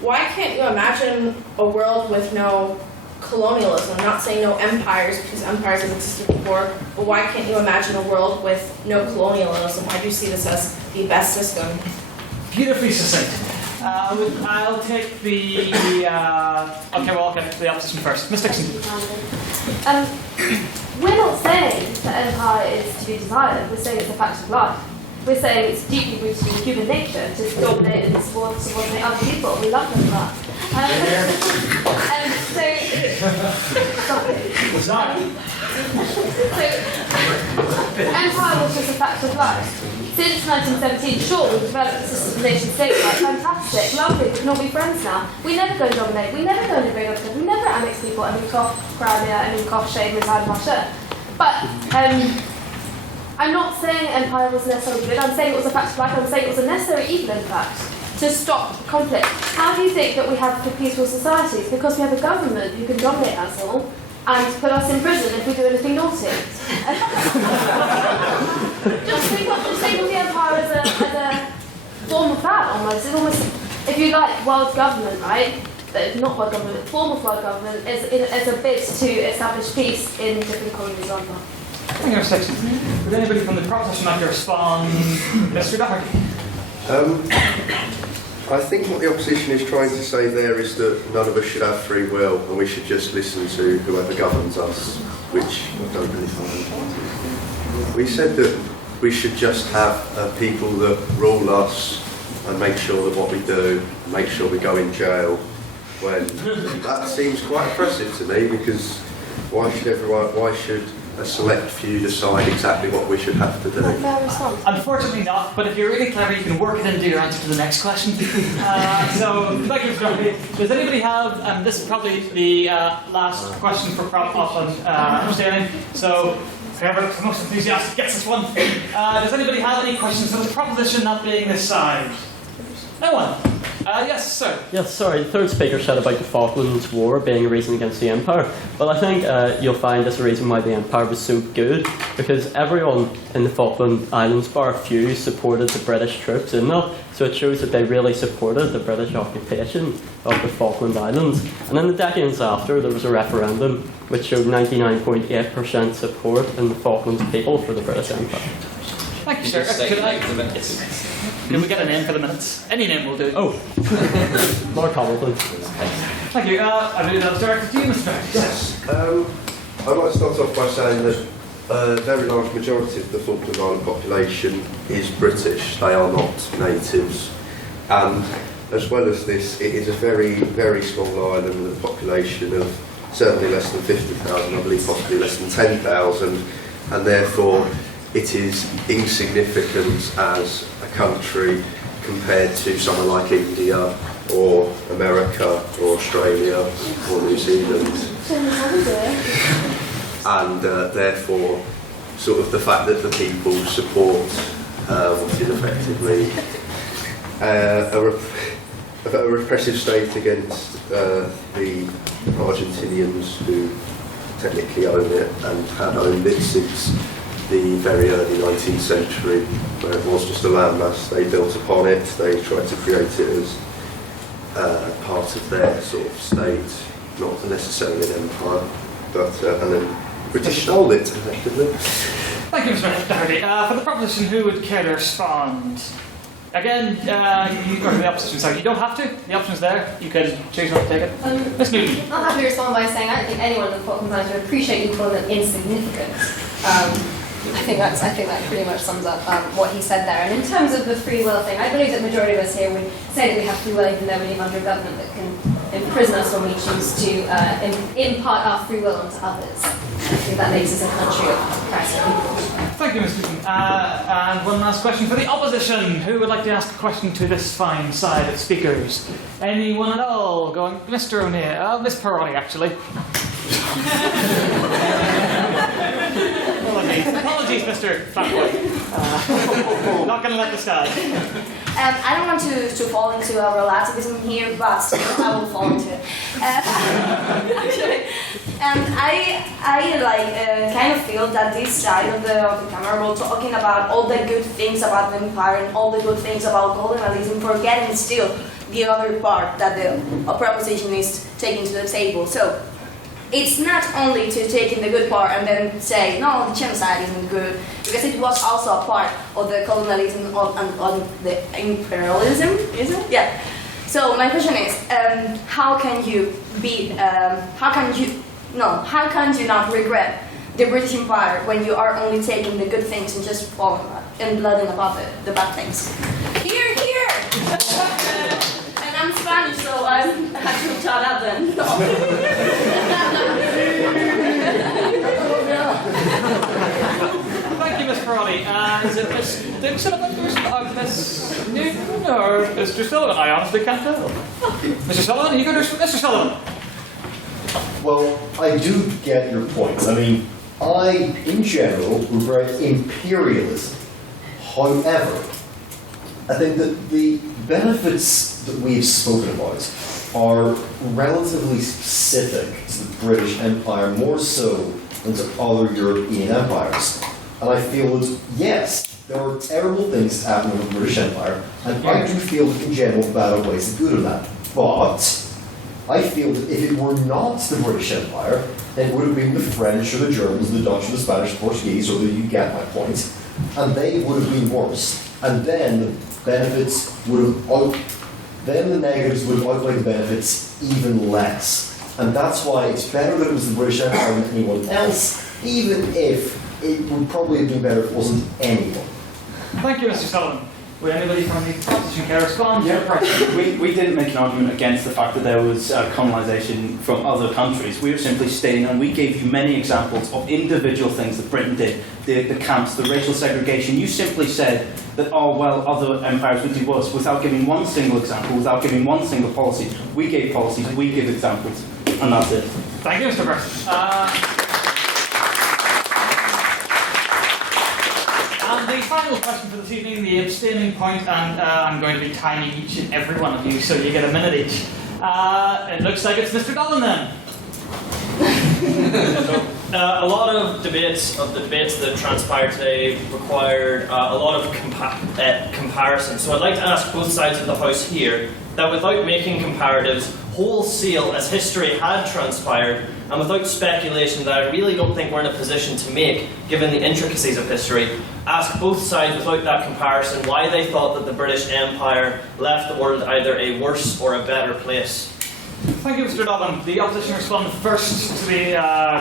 why can't you imagine a world with no colonialism? I'm not saying no empires, because empires have existed before, but why can't you imagine a world with no colonialism? I do see this as the best system. Beautifully succinct. I'll take the... I'll get to the opposition first. Ms. Dixon. We're not saying that empire is to be desired, we're saying it's a fact of life. We're saying it's deeply rooted in human nature to dominate and subordinate other people. We love them for that. Empire was just a fact of life. Since 1917, sure, we developed a system of nation state, fantastic, lovely, we can all be friends now. We never go and dominate, we never go and invade other countries, we never annex people, cough, shave, retire, Russia. But I'm not saying empire was necessarily good, I'm saying it was a fact of life, I'm saying it was a necessary evil, in fact, to stop conflict. How do you think that we have peaceful societies? Because we have a government who can dominate us all and put us in prison if we do anything naughty. Just think of the empire as a form of that, almost. It's almost, if you like, world government, right? Not world government, form of world government as a bid to establish peace in different colonies around the world. Thank you, Mr. Dixon. Would anybody from the proposition like to respond? Mr. Doherty. I think what the opposition is trying to say there is that none of us should have free will and we should just listen to whoever governs us, which I don't really find. We said that we should just have people that rule us and make sure that what we do, make sure we go in jail, when that seems quite oppressive to me, because why should a select few decide exactly what we should have to do? Unfortunately not, but if you're really clever, you can work it into your answer to the next question. So, thank you, Mr. Doherty. Does anybody have, this is probably the last question for Prop abstaining, so whoever the most enthusiastic gets this one. Does anybody have any questions on the proposition not being this side? No one? Yes, sir. Yes, sorry, the third speaker said about the Falklands War being a reason against the Empire. Well, I think you'll find this a reason why the Empire was so good, because everyone in the Falkland Islands, bar a few, supported the British troops in that. So it shows that they really supported the British occupation of the Falkland Islands. And in the decades after, there was a referendum which showed 99.8% support in the Falklands people for the British Empire. Thank you, sir. Can we get a name for the minutes? Any name will do. Oh, Lord Hamilton. Thank you. I believe that was directed to you, Mr. Beck. Yes. I'd like to start off by saying that a very large majority of the Falkland Island population is British. They are not natives. And as well as this, it is a very, very small island with a population of certainly less than 50,000, I believe possibly less than 10,000, and therefore it is insignificant as a country compared to somewhere like India or America or Australia or New Zealand. And therefore, sort of the fact that the people support what is effectively a repressive state against the Argentinians who technically own it and had owned it since the very early 19th century, where it was just a landmass. They built upon it, they tried to create it as part of their sort of state, not necessarily an empire, but and then British stole it effectively. Thank you, Mr. Doherty. For the proposition, who would care to respond? Again, you go to the opposition side. You don't have to. The option's there. You can choose not to take it. Ms. Newton. I'll have to respond by saying I don't think anyone in the Falkland Islands would appreciate you calling them insignificant. I think that pretty much sums up what he said there. And in terms of the free will thing, I believe that the majority of us here would say that we have free will, even though we live under a government that can imprison us when we choose to impart our free will onto others. I think that makes us a country of oppressed people. Thank you, Ms. Newton. And one last question for the opposition. Who would like to ask a question to this fine side of speakers? Anyone at all? Going, Mr. O'Neill. Miss Perotti, actually. Apologies, Mr. Fatboy. Not going to let this die. I don't want to fall into a relativism here, but I will fall into it. Actually, I kind of feel that this side of the camera will talking about all the good things about the empire and all the good things about colonialism, forgetting still the other part that the proposition is taking to the table. So it's not only to take in the good part and then say, no, the genocide isn't good, because it was also a part of the colonialism on the imperialism, is it? Yeah. So my question is, how can you not regret the British Empire when you are only taking the good things and just falling and blooding above it, the bad things? Here, here! And I'm Spanish, so I have to shut up then. Thank you, Miss Perotti. Is it Miss Dixon or Miss Newton or Mr. Sullivan? I honestly can't tell. Mr. Sullivan, you go to Mr. Sullivan. Well, I do get your point. I mean, I, in general, regret imperialism. However, I think that the benefits that we've spoken about are relatively specific to the British Empire, more so than to other European empires. And I feel that, yes, there are terrible things happening in the British Empire, and I do feel that in general that outweighs the good of that. But I feel that if it were not the British Empire, it would have been the French or the Germans, the Dutch or the Spanish, the Portuguese, or you get my point, and they would have been worse. And then the benefits would have then the negatives would outweigh the benefits even less. And that's why it's better that it was the British Empire than anyone else, even if it would probably have been better if it wasn't anyone. Thank you, Mr. Sullivan. Would anybody from the opposition care respond? We didn't make an argument against the fact that there was colonisation from other countries. We were simply stating, and we gave you many examples of individual things that Britain did, the camps, the racial segregation. You simply said that, oh, well, other empires would do worse, without giving one single example, without giving one single policy. We gave policies, we give examples, and that's it. Thank you, Mr. Burton. And the final question for this evening, the abstaining point, and I'm going to be timing each and every one of you, so you get a minute each. It looks like it's Mr. Dolan then. A lot of the debates that transpired today required a lot of comparison. So I'd like to ask both sides of the House here that without making comparatives, wholesale as history had transpired, and without speculation that I really don't think we're in a position to make, given the intricacies of history, ask both sides without that comparison why they thought that the British Empire left the world either a worse or a better place. Thank you, Mr. Dobbin. The opposition responded first to the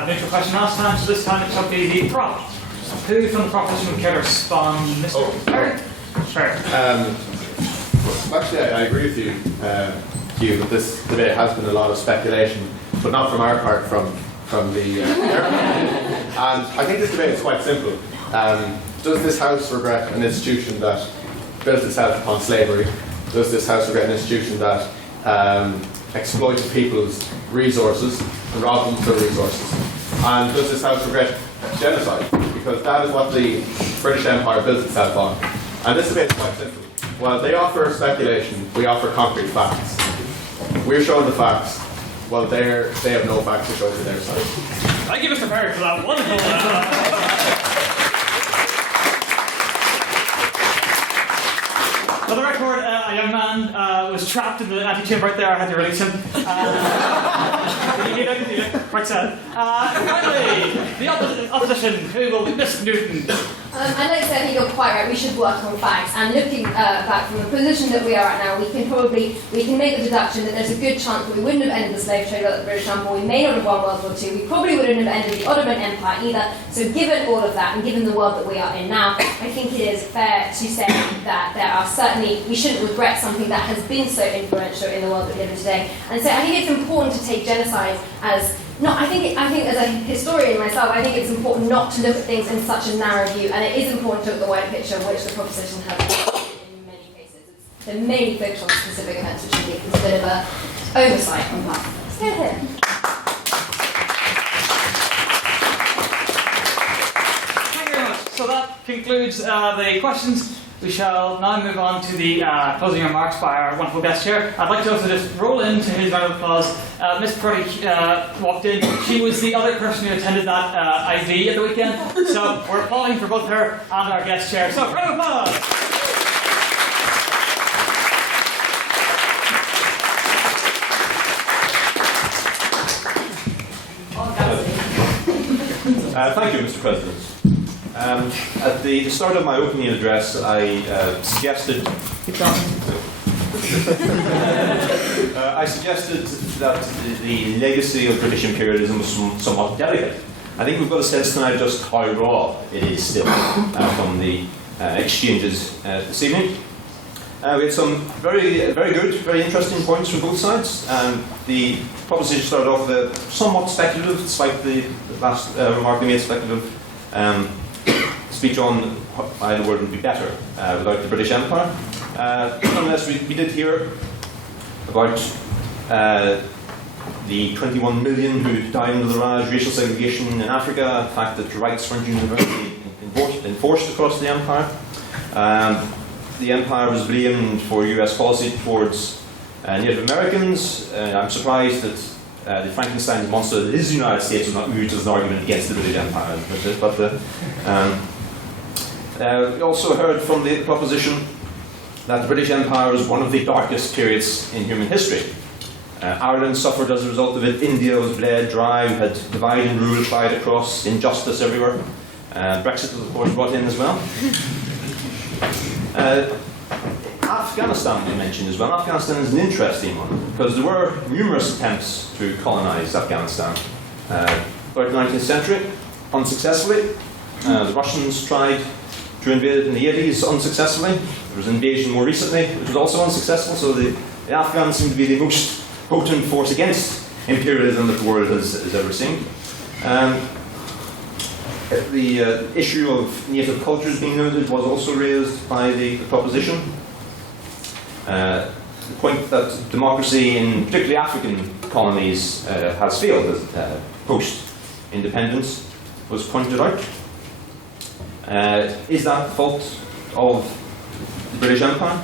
neutral question last time, so this time it shall be the prop. Who from the proposition would care to respond? Mr. Perry? Sure. Actually, I agree with you, Hugh, that this debate has been a lot of speculation, but not from our part, from the and I think this debate is quite simple. Does this House regret an institution that built itself upon slavery? Does this House regret an institution that exploited people's resources and robbed them of their resources? And does this House regret genocide? Because that is what the British Empire built itself on. And this debate is quite simple. Well, they offer speculation, we offer concrete facts. We're showing the facts, well, they have no facts to show for their side. Thank you, Mr. Perry, for that wonderful. For the record, a young man was trapped in the antechamber right there. I had to release him. Quite sad. Finally, the opposition, who will be Miss Newton. I'd like to say I think you're quite right. We should work on facts. And looking back from the position that we are at now, we can make the deduction that there's a good chance that we wouldn't have ended the slave trade without the British Empire. We may not have won World War II. We probably wouldn't have ended the Ottoman Empire either. So given all of that, and given the world that we are in now, I think it is fair to say that there are certainly, we shouldn't regret something that has been so influential in the world that we live in today. And so I think it's important to take genocide as I think as a historian myself, I think it's important not to look at things in such a narrow view, and it is important to look at the wider picture, which the proposition has in many cases. They're mainly focused on specific events, which I think is a bit of an oversight on that. Stay here. Thank you very much. So that concludes the questions. We shall now move on to the closing remarks by our wonderful guest chair. I'd like to also just roll into his round of applause. Miss Purdy walked in. She was the other person who attended that IV at the weekend. So we're applauding for both her and our guest chair. So round of applause. Thank you, Mr. President. At the start of my opening address, I suggested that the legacy of British imperialism was somewhat delicate. I think we've got a sense tonight just how raw it is still from the exchanges this evening. We had some very good, very interesting points from both sides. The proposition started off with a somewhat speculative, despite the last remark we made, speculative speech on why the world would be better without the British Empire. Nonetheless, we did hear about the 21 million who died under the Raj, racial segregation in Africa, the fact that rights weren't universally enforced across the empire. The empire was blamed for US policy towards Native Americans. I'm surprised that the Frankenstein's monster that is the United States was not used as an argument against the British Empire. But we also heard from the proposition that the British Empire was one of the darkest periods in human history. Ireland suffered as a result of it. India was bled dry. We had divide and rule applied across, injustice everywhere. Brexit was, of course, brought in as well. Afghanistan we mentioned as well. Afghanistan is an interesting one because there were numerous attempts to colonise Afghanistan throughout the 19th century, unsuccessfully. The Russians tried to invade it in the 80s unsuccessfully. There was an invasion more recently, which was also unsuccessful. So the Afghans seem to be the most potent force against imperialism that the world has ever seen. The issue of native cultures being limited was also raised by the proposition. The point that democracy in particularly African colonies has failed post-independence was pointed out. Is that the fault of the British Empire?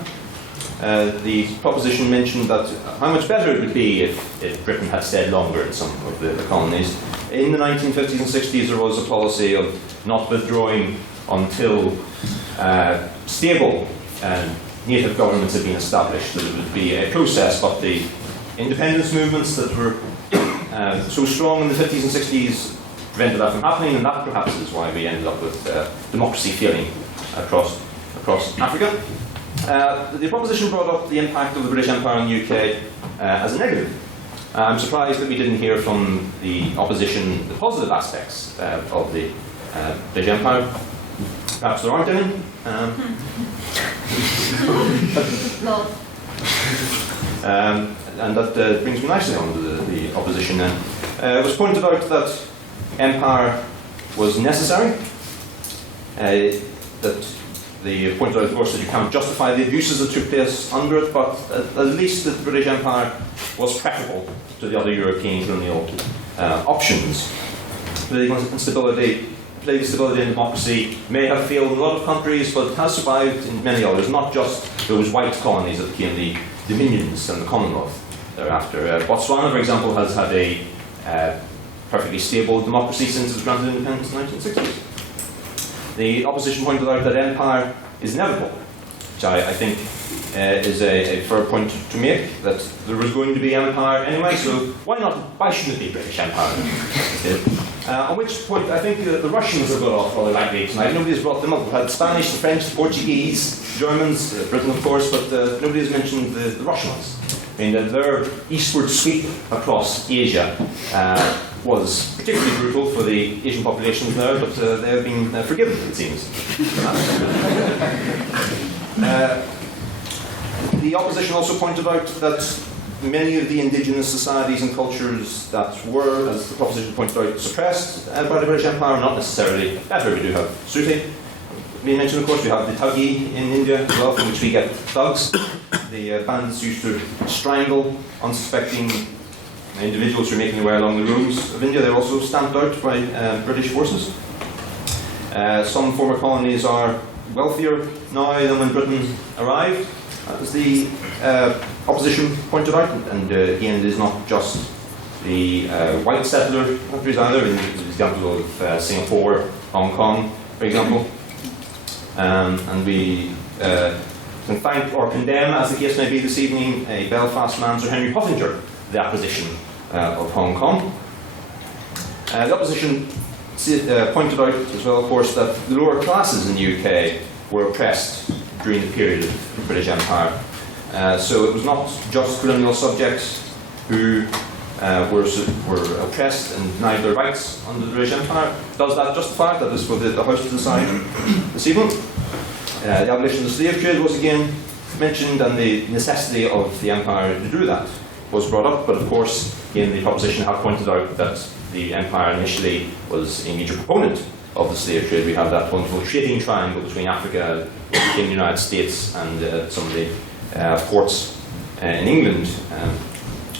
The proposition mentioned that how much better it would be if Britain had stayed longer in some of the colonies. In the 1950s and 60s there was a policy of not withdrawing until stable native governments had been established. That it would be a process, but the independence movements that were so strong in the 50s and 60s prevented that from happening, and that perhaps is why we ended up with democracy failing across Africa. The proposition brought up the impact of the British Empire on the UK as a negative. I'm surprised that we didn't hear from the opposition the positive aspects of the British Empire. Perhaps there aren't any. No. And that brings me nicely on to the opposition then. It was pointed out that empire was necessary. That they pointed out, of course, that you can't justify the abuses that took place under it, but at least that the British Empire was preferable to the other European colonial options. Political instability, stability and democracy may have failed in a lot of countries, but it has survived in many others, not just those white colonies that became the dominions and the Commonwealth thereafter. Botswana, for example, has had a perfectly stable democracy since it was granted independence in the 1960s. The opposition pointed out that empire is inevitable, which I think is a fair point to make, that there was going to be empire anyway, so why shouldn't it be British Empire? On which point I think the Russians have got off rather lightly tonight. Nobody's brought them up. We've had Spanish, the French, the Portuguese, Germans, Britain of course, but nobody has mentioned the Russians. I mean, their eastward sweep across Asia was particularly brutal for the Asian populations there, but they have been forgiven, it seems. The opposition also pointed out that many of the indigenous societies and cultures that were, as the proposition pointed out, suppressed by the British Empire are not necessarily better. We do have Sruti. We mentioned, of course, we have the Thuggy in India as well, from which we get thugs. The bandits used to strangle unsuspecting individuals who are making their way along the roads of India. They're also stamped out by British forces. Some former colonies are wealthier now than when Britain arrived, as the opposition pointed out, and again, it is not just the white settler countries either. In the example of Singapore, Hong Kong, for example. And we can thank or condemn, as the case may be this evening, a Belfast man, Sir Henry Pottinger, the acquisition of Hong Kong. The opposition pointed out as well, of course, that the lower classes in the UK were oppressed during the period of the British Empire. So it was not just colonial subjects who were oppressed and denied their rights under the British Empire. Does that justify it? That is for the House to decide this evening. The abolition of the slave trade was again mentioned, and the necessity of the empire to do that was brought up. But of course, again, the proposition have pointed out that the empire initially was a major proponent of the slave trade. We have that wonderful trading triangle between Africa, between the United States, and some of the ports in England,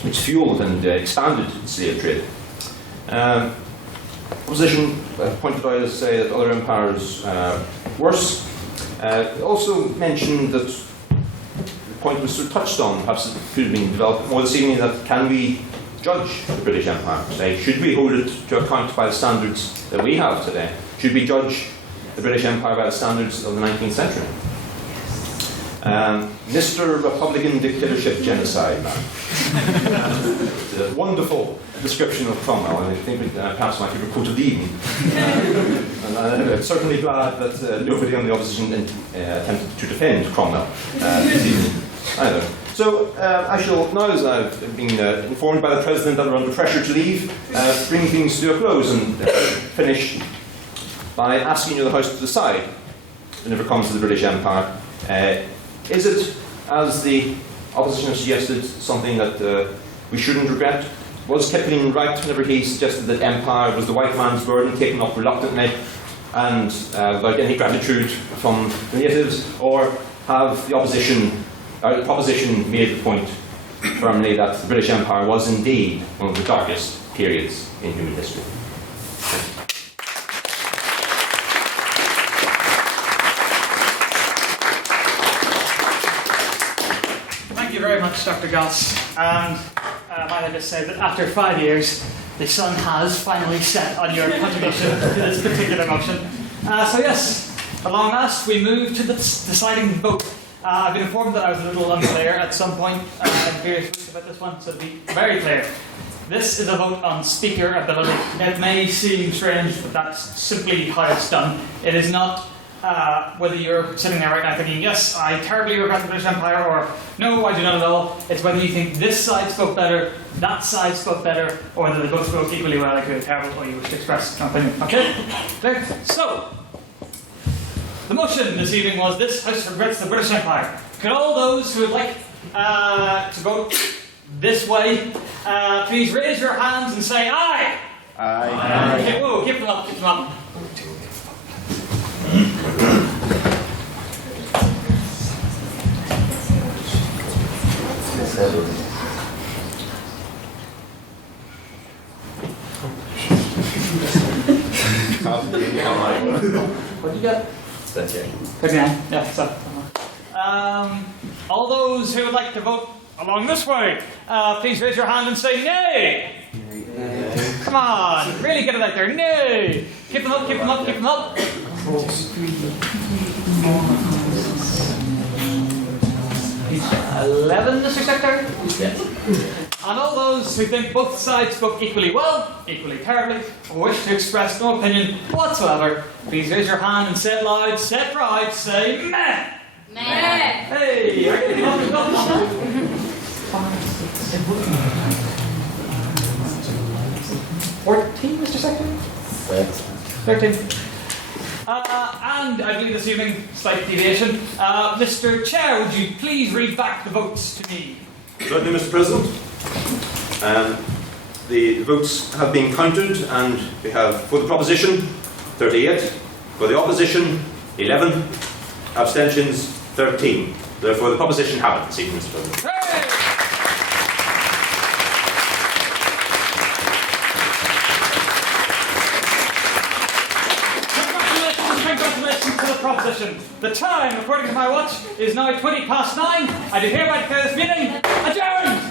which fueled and expanded the slave trade. Opposition pointed out, as I say, that other empires worse. Also mentioned that the point was sort of touched on, perhaps it could have been developed more this evening, that can we judge the British Empire? Say, should we hold it to account by the standards that we have today? Should we judge the British Empire by the standards of the 19th century? Mr. Republican Dictatorship Genocide Man. It's a wonderful description of Cromwell, and I think perhaps my favourite quote of the evening. And I'm certainly glad that nobody on the opposition attempted to defend Cromwell this evening either. So I shall, now as I've been informed by the President that we're under pressure to leave, bring things to a close and finish by asking you, the House, to decide, whenever it comes to the British Empire, is it, as the opposition has suggested, something that we shouldn't regret? Was Kipling right whenever he suggested that empire was the white man's burden taken up reluctantly and without any gratitude from the natives? Or have the proposition made the point firmly that the British Empire was indeed one of the darkest periods in human history? Thank you very much, Dr. Goss. And might I just say that after 5 years, the sun has finally set on your contribution to this particular motion. So yes, at long last, we move to the deciding vote. I've been informed that I was a little unclear at some point in previous weeks about this one, so to be very clear. This is a vote on speaker ability. It may seem strange, but that's simply how it's done. It is not whether you're sitting there right now thinking, yes, I terribly regret the British Empire, or no, I do not at all. It's whether you think this side spoke better, that side spoke better, or whether they both spoke equally well, like terrible, or you wish to express an opinion. Okay? Clear? So, the motion this evening was this House regrets the British Empire. Could all those who would like to vote this way, please raise your hands and say aye. Aye. Okay, whoa, keep them up, keep them up. What did you get? 39. Yeah, so. All those who would like to vote along this way, please raise your hand and say nay. Come on, really get it out there. Nay. Keep them up, keep them up, keep them up. 11, Mr. Secretary? Yes. And all those who think both sides spoke equally well, equally terribly, or wish to express no opinion whatsoever, please raise your hand and say it loud, say it proud, say meh! Meh! Hey! Are you getting up? 14, Mr. Secretary? 13. And I believe this evening, slight deviation. Mr. Chair, would you please read back the votes to me? Certainly, Mr. President. The votes have been counted, and we have for the proposition 38, for the opposition 11, abstentions 13. Therefore, the proposition happened this evening, Mr. President. Congratulations to the proposition. The time, according to my watch, is now 9:20. I do hereby declare this meeting adjourned.